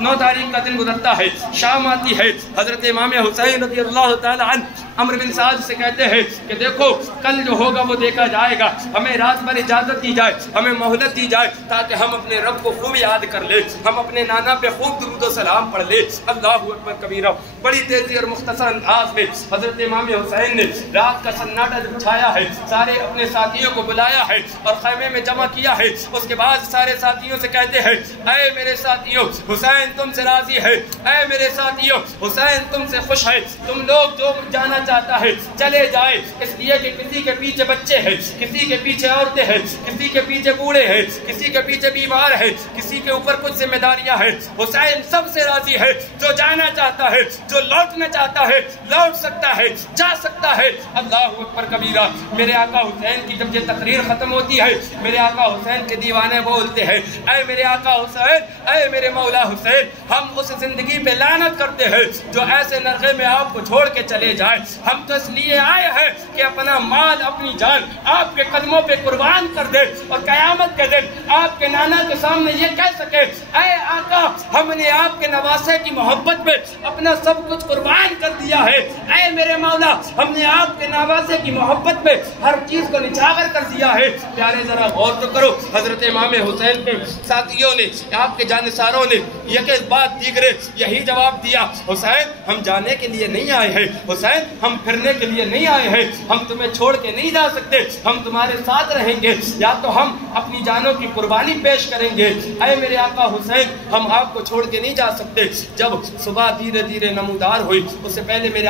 9 تاریخ کا دن گزرتا ہے، شام آتی ہے، حضرت امام حسین رضی اللہ تعالی عنہ عمر بن سعد سے کہتے ہیں کہ دیکھو کل جو ہوگا وہ دیکھا جائے گا، ہمیں رات بھر اجازت دی جائے، ہمیں مہلت دی جائے تاکہ ہم اپنے رب کو خوب یاد کر لیں، ہم اپنے نانا پہ خوب درود و سلام پڑھ لیں۔ اللہ اکبر کبیرہ۔ بڑی تیزی اور مختصر انداز میں حضرت امام حسین نے رات کا سناٹا جب چھایا ہے، سارے اپنے ساتھیوں کو بلایا ہے اور خیمے میں جمع کیا ہے۔ اس کے بعد سارے ساتھیوں سے کہتے ہیں اے میرے ساتھیوں، حسین تم سے راضی ہے، اے میرے ساتھیوں، حسین تم سے خوش ہے، تم لوگ جو جانا چاہتا ہے چلے جائے، اس لیے کہ کسی کے پیچھے بچے ہیں، کسی کے پیچھے عورتیں ہیں، کسی کے پیچھے بوڑھے ہیں، کسی کے پیچھے بیمار ہیں، کسی کے اوپر کچھ ذمہ داریاں ہیں۔ حسین سب سے راضی ہے، جو جانا چاہتا ہے، جو لوٹنا چاہتا ہے لوٹ سکتا ہے، جا سکتا ہے۔ اللہ اکبر کبیرہ۔ میرے آقا حسین کی جب یہ تقریر ختم ہوتی ہے، میرے آقا حسین کے دیوانے بولتے ہیں اے میرے آقا حسین، اے میرے مولا حسین، ہم اس زندگی پہ لعنت کرتے ہیں جو ایسے نرغے میں آپ کو چھوڑ کے چلے جائے۔ ہم تو اس لیے آئے ہیں کہ اپنا مال، اپنی جان آپ کے قدموں پہ قربان کر دے اور قیامت کے دن آپ کے نانا کے سامنے یہ کہہ سکے اے آقا، ہم نے آپ کے نواسے کی محبت میں اپنا سب کچھ قربان کر دیا ہے۔ اے میرے مولا، ہم نے آپ کے نواسے کی محبت میں ہر چیز کو نچھاور کر دیا ہے۔ پیارے ذرا غور تو کرو، حضرت امام حسین کے ساتھیوں نے، آپ کے جانثاروں نے یک بات دیگرے یہی جواب دیا، حسین ہم جانے کے لیے نہیں آئے ہیں، حسین ہم پھرنے کے لیے نہیں آئے ہیں، ہم تمہیں چھوڑ کے نہیں جا سکتے، ہم تمہارے ساتھ رہیں گے، یا تو ہم اپنی جانوں کی قربانی پیش کریں گے۔ اے میرے آقا حسین، ہم آپ کو چھوڑ کے نہیں جا سکتے۔ جب صبح دھیرے دھیرے نمودار ہوئی، اس سے پہلے میرے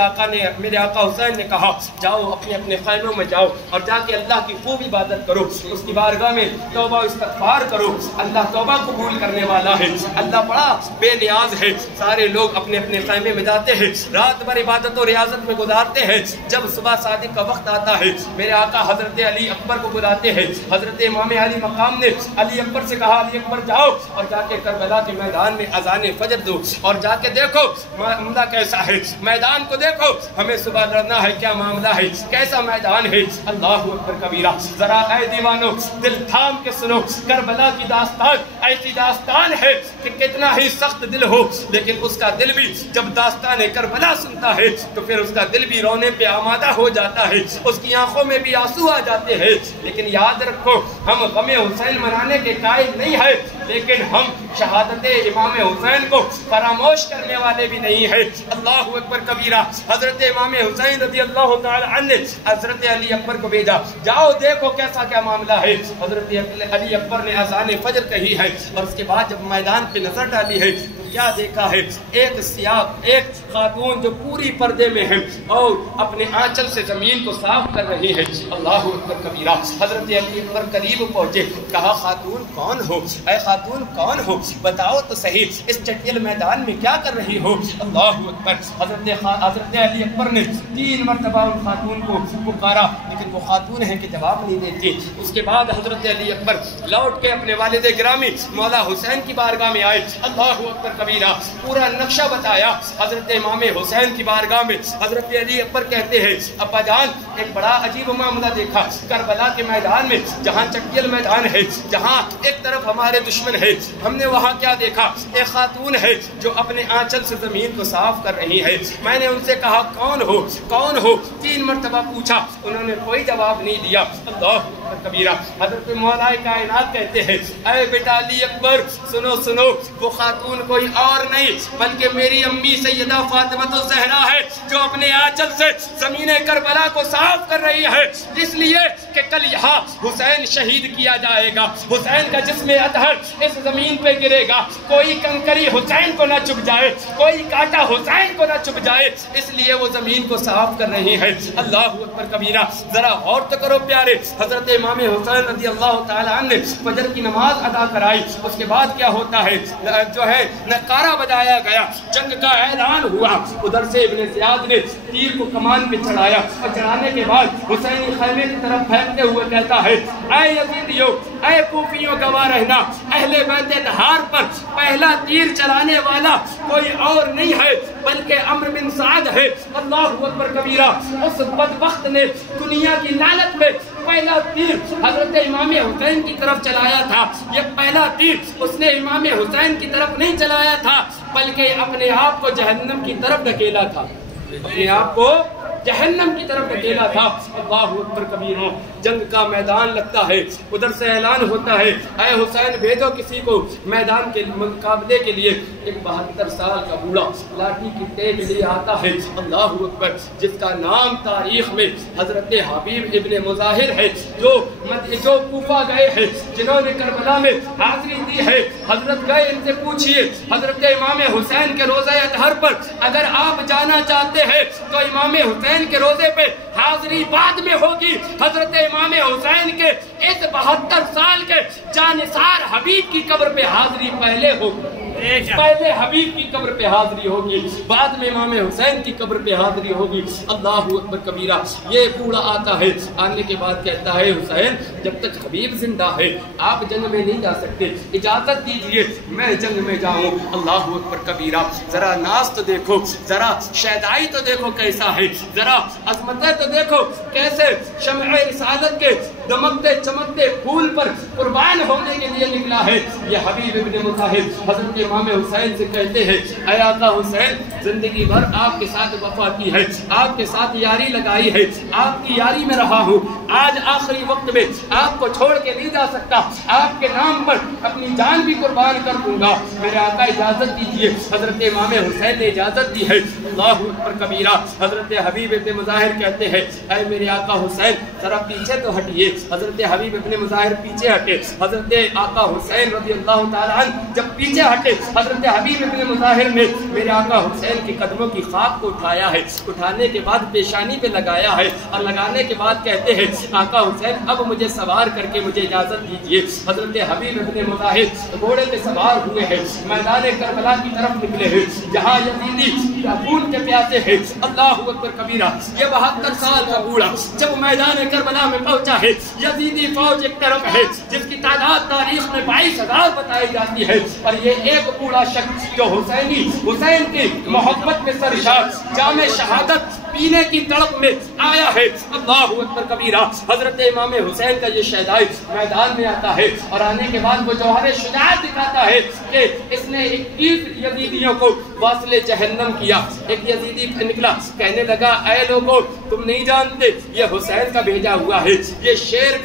آقا حسین نے کہا جاؤ اپنے اپنے خیموں میں جاؤ اور جا کے اللہ کی خوب عبادت کرو، اس کی بارگاہ میں توبہ استغفار کرو، اللہ توبہ قبول کرنے والا ہے، اللہ بڑا بے نیاز ہے۔ سارے لوگ اپنے اپنے خیمے میں جاتے ہیں، رات بھر عبادت و ریاضت میں گزارتے ہیں۔ جب صبح صادق کا وقت آتا ہے، میرے آقا حضرت علی اکبر کو بلاتے ہیں۔ حضرت امام علی مقام نے علی اکبر سے کہا علی اکبر جاؤ اور جا کے کربلا کے میدان میں اذان فجر دو اور جا کے دیکھو حملہ کیسا ہے، میدان کو دیکھو، ہمیں صبح لڑنا ہے، کیا معاملہ ہے، کیسا میدان ہے۔ اللہ اکبر کبیرہ، ذرا اے دیوانو دل تھام کے سنو، کربلا کی داستان ایسی داستان ہے کہ کتنا ہی سخت دل ہو لیکن اس کا دل بھی جب داستان کربلا سنتا ہے تو پھر اس کا دل بھی رونے پہ آمادہ ہو جاتا ہے، اس کی آنکھوں میں بھی آنسو آ جاتے ہیں۔ لیکن یاد رکھو، ہم غم حسین منانے کے قائل نہیں ہے، لیکن ہم شہادت امام حسین کو فراموش کرنے والے بھی نہیں ہیں۔ اللہ اکبر کبیرہ، حضرت امام حسین رضی اللہ تعالی عنہ نے حضرت علی اکبر کو بھیجا، جاؤ دیکھو کیسا کیا معاملہ ہے۔ حضرت علی اکبر نے اذان فجر کہی ہے اور اس کے بعد جب میدان پہ نظر ڈالی ہے تو کیا دیکھا ہے، ایک خاتون جو پوری پردے میں ہے اور اپنے آنچل سے زمین کو صاف کر رہی ہے۔ اللہ اکبر کبیرہ، حضرت علی اکبر قریب پہنچے، کہا خاتون کون ہو، اے خاتون کون ہو، بتاؤ تو صحیح، اس چٹیل میدان میں کیا کر رہی ہو۔ اللہ اکبر، حضرت علی اکبر نے 3 مرتبہ ان خاتون کو پکارا لیکن وہ خاتون ہے کہ جواب نہیں دیتی۔ اس کے بعد حضرت علی اکبر لوٹ کے اپنے والد گرامی مولا حسین کی بارگاہ میں آئے۔ اللہ اکبر کبیرہ، پورا نقشہ بتایا حضرت امام حسین کی بارگاہ میں۔ حضرت علی اکبر کہتے ہیں ابا جان ایک بڑا عجیب معاملہ دیکھا، کربلا کے میدان میں جہاں چٹیل میدان ہے، جہاں ایک طرف ہمارے دشمن ہے، ہم نے وہاں کیا دیکھا، ایک خاتون ہے جو اپنے آنچل سے زمین کو صاف کر رہی ہے۔ میں نے ان سے کہا کون ہو کون ہو، 3 مرتبہ پوچھا، انہوں نے کوئی جواب نہیں دیا۔ اللہ کبیرہ، حضرت مولا کائنات کہتے ہیں اے بیٹا علی اکبر سنو سنو، وہ خاتون کوئی اور نہیں بلکہ میری امی سیدہ فاطمہ الزہرا ہے جو اپنے آنچل سے زمین کربلا کو صاف کر رہی ہے، اس لیے کہ کل یہاں حسین شہید کیا جائے گا، حسین کا جسم اطہر اس زمین پہ گرے گا، کوئی کنکری حسین کو نہ چبھ جائے، کوئی کانٹا حسین کو نہ چبھ جائے، اس لیے وہ زمین کو صاف کر رہی ہے۔ اللہ اکبر کبیرہ، ذرا غور تو کرو پیارے، حضرت امام حسین رضی اللہ تعالی عنہ نے فجر کی نماز ادا کرائی، اس کے بعد کیا ہوتا ہے، جو ہے نکارہ بجایا گیا، جنگ کا اعلان ہوا، ادھر سے ابن زیاد نے تیر کو کمان پہ چڑھایا اور چڑھانے کے بعد حسینی خیمے کی طرف پھینکتے ہوئے کہتا ہے اے یزیدیو اے کوفیوں گواہ رہنا، اہل بیت طہار پر پہلا تیر چلانے والا کوئی اور نہیں ہے بلکہ عمرو بن سعد ہے۔ اللہ اکبر کبیرہ، اس بدبخت نے دنیا کی لعنت میں پہلا تیر حضرت امام حسین کی طرف چلایا تھا۔ یہ پہلا تیر اس نے امام حسین کی طرف نہیں چلایا تھا بلکہ اپنے آپ کو جہنم کی طرف ڈھکیلا تھا، اپنے آپ کو جہنم کی طرف ڈھکیلا تھا۔ اللہ اکبر کبیرہ، جنگ کا میدان لگتا ہے، ادھر سے اعلان ہوتا ہے اے حسین بھیجو کسی کو میدان کے مقابلے کے لیے۔ ایک 72 سال کا بوڑھا لاٹھی کی تیز لیے آتا ہے، اللہ اکبر، جس کا نام تاریخ میں حضرت حبیب ابن مظاہر ہے، جو کوفہ گئے ہیں، جنہوں نے کربلا میں حاضری دی ہے۔ حضرت گئے، ان سے پوچھئے حضرت امام حسین کے روزہ اطہر پر اگر آپ جانا چاہتے ہیں تو امام حسین کے روزے پہ حاضری بعد میں ہوگی، حضرت امام حسین کے اس 72 سال کے جانثار حبیب کی قبر پہ حاضری پہلے ہوگی، پہلے حبیب کی قبر پہ حاضری ہوگی، بعد میں امام حسین کی قبر پہ حاضری ہوگی۔ اللہ اکبر کبیرہ، یہ بوڑھا آتا ہے، آنے کے بعد کہتا ہے حسین جب تک حبیب زندہ ہے آپ جنگ میں نہیں جا سکتے، اجازت دیجئے میں جنگ میں جاؤں۔ اللہ اکبر کبیرہ، ذرا ناز تو دیکھو، ذرا شیدائی تو دیکھو کیسا ہے، ذرا عظمتیں تو دیکھو کیسے شمع رسالت کے دمکتے چمکتے پھول پر قربان ہونے کے لیے نکلا ہے۔ یہ حبیب ابن مظاہر حضرت امام حسین سے کہتے ہیں اے آقا حسین، زندگی بھر آپ کے ساتھ وفا کی ہے، آپ کے ساتھ یاری لگائی ہے، آپ کی یاری میں رہا ہوں، آج آخری وقت میں آپ کو چھوڑ کے نہیں جا سکتا، آپ کے نام پر اپنی جان بھی قربان کر دوں گا، میرے آقا اجازت دیجیے۔ حضرت امام حسین نے اجازت دی ہے۔ اللہ اکبر کبیرہ، حضرت حبیب ابن مظاہر کہتے ہیں اے میرے آقا حسین ذرا پیچھے تو ہٹیے۔ حضرت حبیب ابن مظاہر پیچھے ہٹے، حضرت آقا حسین رضی اللہ تعالی عنہ جب پیچھے ہٹے، حضرت حبیب ابن مظاہر نے میرے آقا حسین کے قدموں کی خاک کو اٹھایا ہے، اٹھانے کے بعد پیشانی پہ لگایا ہے اور لگانے کے بعد کہتے ہیں آقا حسین اب مجھے سوار کر کے مجھے اجازت دیجیے۔ حضرت حبیب ابن مظاہر گھوڑے پہ سوار ہوئے ہیں، میدان کربلا کی طرف نکلے ہیں جہاں یزیدی خون کے پیاسے ہیں۔ اللہ اکبر کبیرہ، یہ 72 سال کا بوڑھا جب میدان کربلا میں پہنچا ہے، یزیدی فوج ایک طرف ہے جس کی تعداد تاریخ میں 22,000 بتائی جاتی ہے، اور یہ ایک بوڑھا شخص جو حسین کی محبت میں سرشار جام شہادت پینے کی تڑپ میں آیا ہے، اللہ اکبر کبیرہ، حضرت امام حسین کا یہ شہدائی میدان میں آتا ہے، اور آنے کے بعد وہ جوہر شجاعت دکھاتا ہے کہ اس نے 21 یزیدیوں کو واصل جہنم کیا۔ ایک یزیدی نکلا، کہنے لگا اے لوگوں تم نہیں جانتے یہ حسین کا بھیجا ہوا ہے، یہ شیر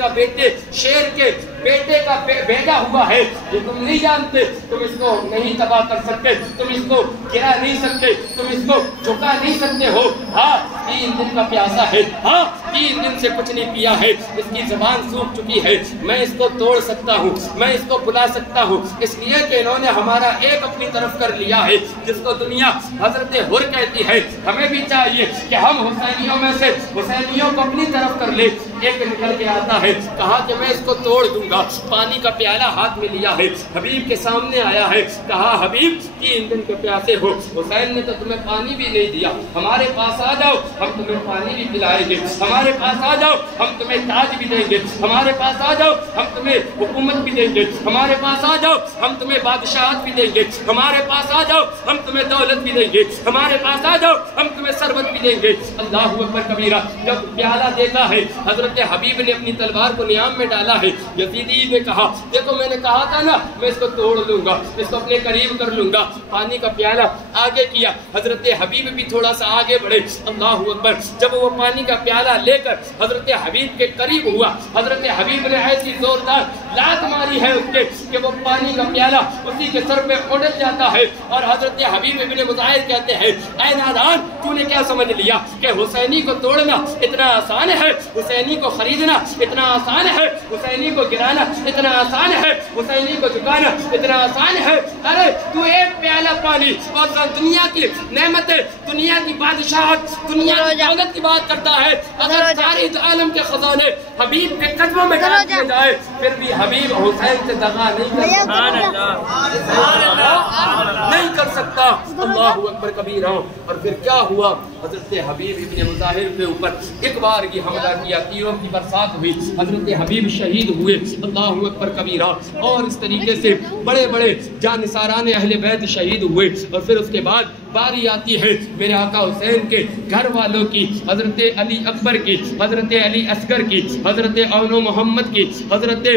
کے بیٹے کا بھیجا ہوا ہے، یہ تم نہیں جانتے، تم اس کو نہیں تباہ کر سکتے، تم اس کو گرا نہیں سکتے، تم اس کو جھکا نہیں سکتے ہو۔ ہاں 3 دن کا پیاسا ہے، ہاں 3 دن سے کچھ نہیں پیا ہے، اس کی زبان سوکھ چکی ہے، میں اس کو توڑ سکتا ہوں، میں اس کو بلا سکتا ہوں، اس لیے کہ انہوں نے ہمارا ایک اپنی طرف کر لیا ہے، جس کو دنیا حضرت حر کہتی ہے۔ ہمیں بھی چاہیے کہ ہم حسینیوں میں سے حسینیوں کو اپنی طرف کر لیں۔ ایک نکل کے آتا ہے، کہا کہ میں اس کو توڑ دوں گا، پانی کا پیالہ ہاتھ میں لیا ہے، حبیب کے سامنے آیا ہے، کہا حبیب 3 دن کے پیاسے ہو، حسین نے تو تمہیں پانی بھی نہیں دیا، ہمارے پاس آ جاؤ ہم تمہیں پانی بھی پلائیں گے، ہمارے پاس آ جاؤ ہم تمہیں تاج بھی دیں گے، ہمارے پاس آ جاؤ ہم تمہیں حکومت بھی دیں گے، ہمارے پاس آ جاؤ ہم تمہیں بادشاہت بھی دیں گے، ہمارے پاس آ جاؤ ہم تمہیں دولت بھی دیں گے، ہمارے پاس آ جاؤ ہم تمہیں ثروت بھی دیں گے۔ اللہ اکبر کبیرہ، جب پیالہ دیکھا ہے حضرت حبیب نے اپنی تلوار کو نیام میں ڈالا ہے، یزیدی نے کہا دیکھو میں نے کہا تھا نا میں اس کو توڑ لوں گا، اس کو اپنے قریب کر لوں گا، پانی کا پیالہ آگے کیا، حضرت حبیب بھی تھوڑا سا آگے بڑھے، اللہ اکبر، جب وہ پانی کا پیالہ لے کر حضرت حبیب کے قریب ہوا، حضرت حبیب نے ایسی زوردار لات ماری ہے اس کے کہ وہ پانی کا پیالہ اسی کے سر پہ اڑ جاتا ہے، اور حضرت حبیب ابن مظاہر کہتے ہیں اے نادان تو نے کیا سمجھ لیا کہ حسینی کو توڑنا اتنا آسان ہے، حسینی کو خریدنا اتنا آسان ہے، حسینی کو گرانا اتنا آسان ہے، حسینی کو جھکانا اتنا آسان ہے؟ ارے تو ایک پیالہ پانی اور دنیا کی نعمتیں، دنیا کی بادشاہت، دنیا کی دولت کی بات کرتا ہے، اگر ساری عالم کے خزانے حبیب کے قدموں میں ڈال دیے جائے پھر بھی حبیب حسین سے دغا نہیں کر سکتا۔ اللہ اکبر کبیرہ، اور پھر کیا ہوا؟ حضرت حبیب ابن مظاہر کے اوپر ایک بار یہ حملہ کیا، تیروں کی برسات ہوئی، حضرت حبیب شہید ہوئے، اللہ اکبر کبیرہ، اور اس طریقے سے بڑے بڑے جانثاران اہل بیت شہید ہوئے، اور پھر اس کے بعد باری آتی ہے میرے آقا حسین کے گھر والوں کی، حضرت علی اکبر کی، حضرت علی اصغر کی، حضرت اون و محمد کی، حضرت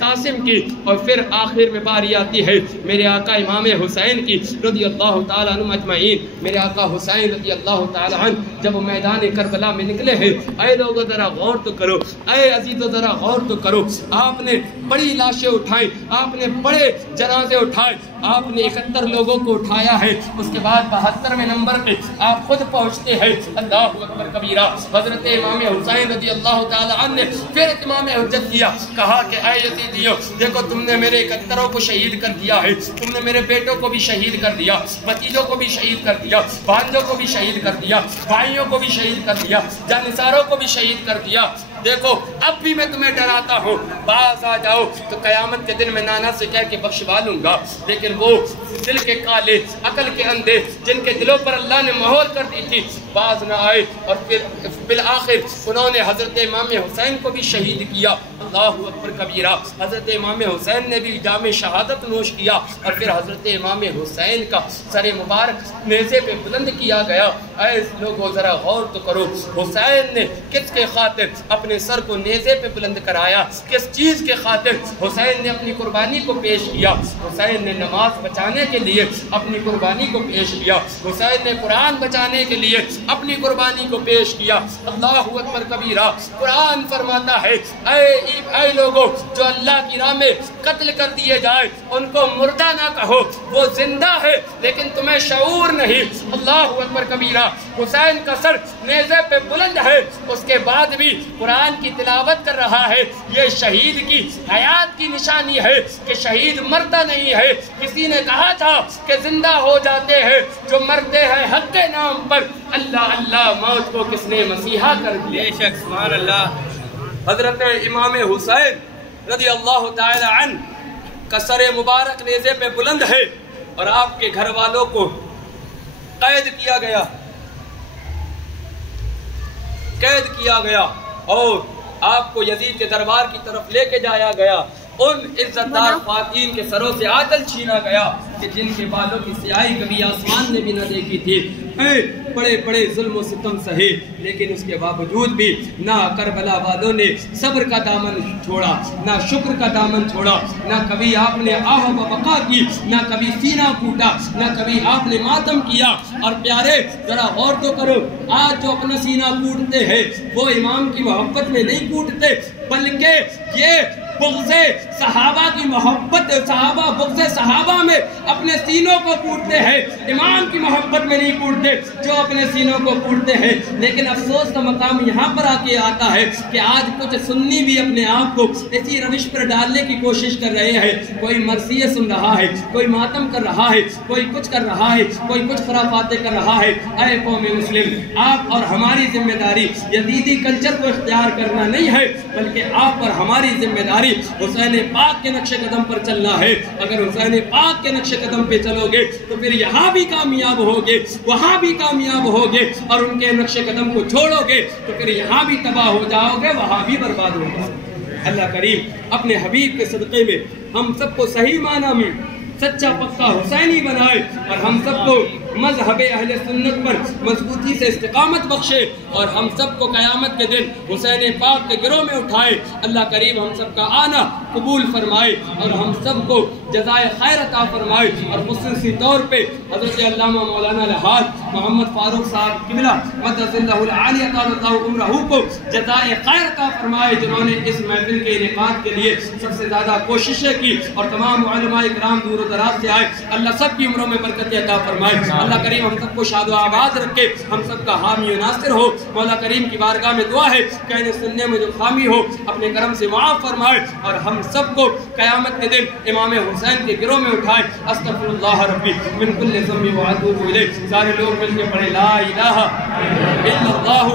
قاسم کی، اور پھر آخر میں باری آتی ہے میرے آقا امام حسین کی رضی اللہ تعالیٰ عنہ اجمعین۔ میرے آقا حسین رضی اللہ تعالیٰ عنہ جب وہ میدان کربلا میں نکلے ہیں، اے لوگوں ذرا غور تو کرو، اے عزیزو ذرا غور تو کرو، آپ نے بڑی لاشیں اٹھائیں، آپ نے بڑے جنازے اٹھائے، آپ نے 71 لوگوں کو اٹھایا ہے، اس کے بعد 72ویں نمبر پہ آپ خود پہنچتے ہیں، اللہ اکبر کبیرہ۔ حضرت امام حسین رضی اللہ تعالیٰ عنہ نے پھر اتمام حجت کیا، کہا کہ اے یزیدیو دیکھو تم نے میرے 71 کو شہید کر دیا ہے، تم نے میرے بیٹوں کو بھی شہید کر دیا، بھتیجوں کو بھی شہید کر دیا، بھانجوں کو بھی شہید کر دیا، بھائیوں کو بھی شہید کر دیا، جانثاروں کو بھی شہید کر دیا، دیکھو اب بھی میں تمہیں ڈراتا ہوں، باز آ جاؤ تو قیامت کے دن میں نانا سے کہہ کے بخشوا لوں گا۔ لیکن وہ دل کے کالے، عقل کے اندھے، جن کے دلوں پر اللہ نے مہر کر دی تھی، باز نہ آئے، اور پھر بالآخر انہوں نے حضرت امام حسین کو بھی شہید کیا۔ اللہ اکبر کبیرہ، حضرت امام حسین نے بھی جام شہادت نوش کیا، اور پھر حضرت امام حسین کا سر مبارک نیزے پہ بلند کیا گیا۔ اے لوگوں ذرا غور تو کرو، حسین نے کس کے خاطر اپنے سر کو نیزے پہ بلند کرایا، کس چیز کے خاطر حسین نے اپنی قربانی کو پیش کیا؟ حسین نے نماز بچانے کے لیے اپنی قربانی کو پیش کیا، حسین نے قرآن بچانے کے لیے اپنی قربانی کو پیش کیا۔ اللہ اکبر کبیرہ، قرآن فرماتا ہے اے لوگوں جو اللہ کی راہ میں قتل کر دیے جائے ان کو مردہ نہ کہو، وہ زندہ ہے لیکن تمہیں شعور نہیں۔ اللہ اکبر کبیرہ، حسین کا سر نیزے پہ بلند ہے، اس کے بعد بھی قرآن کی تلاوت کر رہا ہے۔ یہ شہید کی حیات کی نشانی ہے کہ شہید مرتا نہیں ہے۔ کسی نے کہا تھا کہ زندہ ہو جاتے ہیں جو مرتے ہیں حق کے نام پر، اللہ اللہ موت کو کس نے مسیحا کر دیا۔ بے شک، سبحان اللہ۔ حضرت امام حسین رضی اللہ تعالی عنہ کا سر مبارک نیزے پہ بلند ہے، اور آپ کے گھر والوں کو قید کیا گیا، اور آپ کو یزید کے دربار کی طرف لے کے جایا گیا، ان عزت دار خواتین کے سروں سے آنچل چھینا گیا کہ جن کے بالوں کی سیاہی کبھی آسمان نے بھی نہ دیکھی تھی، بڑے بڑے ظلم و ستم سہے، لیکن اس کے باوجود بھی نہ کربلا والوں نے صبر کا دامن چھوڑا، نہ شکر کا دامن چھوڑا، نہ کبھی آپ نے آہ و بقا کی، نہ کبھی سینہ پھوٹا، نہ کبھی آپ نے ماتم کیا۔ اور پیارے ذرا غور تو کرو، آج جو اپنا سینہ پھوٹتے ہیں وہ امام کی محبت میں نہیں پھوٹتے، بلکہ یہ بغض صحابہ کی محبت، بغض صحابہ میں اپنے سینوں کو پھوٹتے ہیں، امام کی محبت میں نہیں پھوٹتے جو اپنے سینوں کو پھوٹتے ہیں۔ لیکن افسوس کا مقام یہاں پر آ کے آتا ہے کہ آج کچھ سنی بھی اپنے آپ کو اسی روش پر ڈالنے کی کوشش کر رہے ہیں، کوئی مرثیے سن رہا ہے، کوئی ماتم کر رہا ہے، کوئی کچھ کر رہا ہے، کوئی کچھ خرافاتیں کر رہا ہے۔ اے قوم مسلم، آپ اور ہماری ذمہ داری یزیدی کلچر کو اختیار کرنا نہیں ہے، بلکہ آپ اور ہماری ذمہ داری حسین پاک کے نقش قدم پر چلنا ہے۔ اگر حسین پاک کے نقش قدم پہ چلو گے تو پھر یہاں بھی کامیاب ہوگے، وہاں بھی کامیاب ہوگے، اور ان کے نقش قدم کو چھوڑو گے تو پھر یہاں بھی تباہ ہو جاؤ گے، وہاں بھی برباد ہو جاؤ گے۔ اللہ کریم اپنے حبیب کے صدقے میں ہم سب کو صحیح معنی میں سچا پکا حسینی بنائے، اور ہم سب کو مذہب اہل سنت پر مضبوطی سے استقامت بخشے، اور ہم سب کو قیامت کے دن حسین پاک کے گروہ میں اٹھائے۔ اللہ کریم ہم سب کا آنا قبول فرمائے، اور ہم سب کو جزائے خیر عطا فرمائے، اور خصوصی طور پہ حضرت علامہ مولانا الحاج محمد فاروق صاحب قبلہ مدد اللہ العالی اطال اللہ عمرہ کو جزائے خیر عطا فرمائے، جنہوں نے اس محفل کے انعقاد کے لیے سب سے زیادہ کوششیں کی، اور تمام علماء کرام دور و دراز سے آئے، اللہ سب کی عمروں میں برکت عطا فرمائے۔ اللہ کریم ہم سب کو شاد و آباد رکھے، ہم سب کا حامی و ناصر ہو۔ مولا کریم کی بارگاہ میں دعا ہے کہنے سننے میں جو خامی ہو اپنے کرم سے معاف فرمائے، اور ہم سب کو قیامت کے دن امام حسین کے گروہ میں اٹھائے۔ استغفر اللہ ربی من کل ذنب واتوب الیہ۔ سارے لوگ مل کے پڑھے لا الہ الا اللہ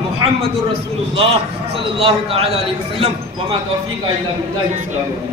محمد الرسول اللہ صلی اللہ تعالی علیہ وسلم، وما توفیق الا باللہ۔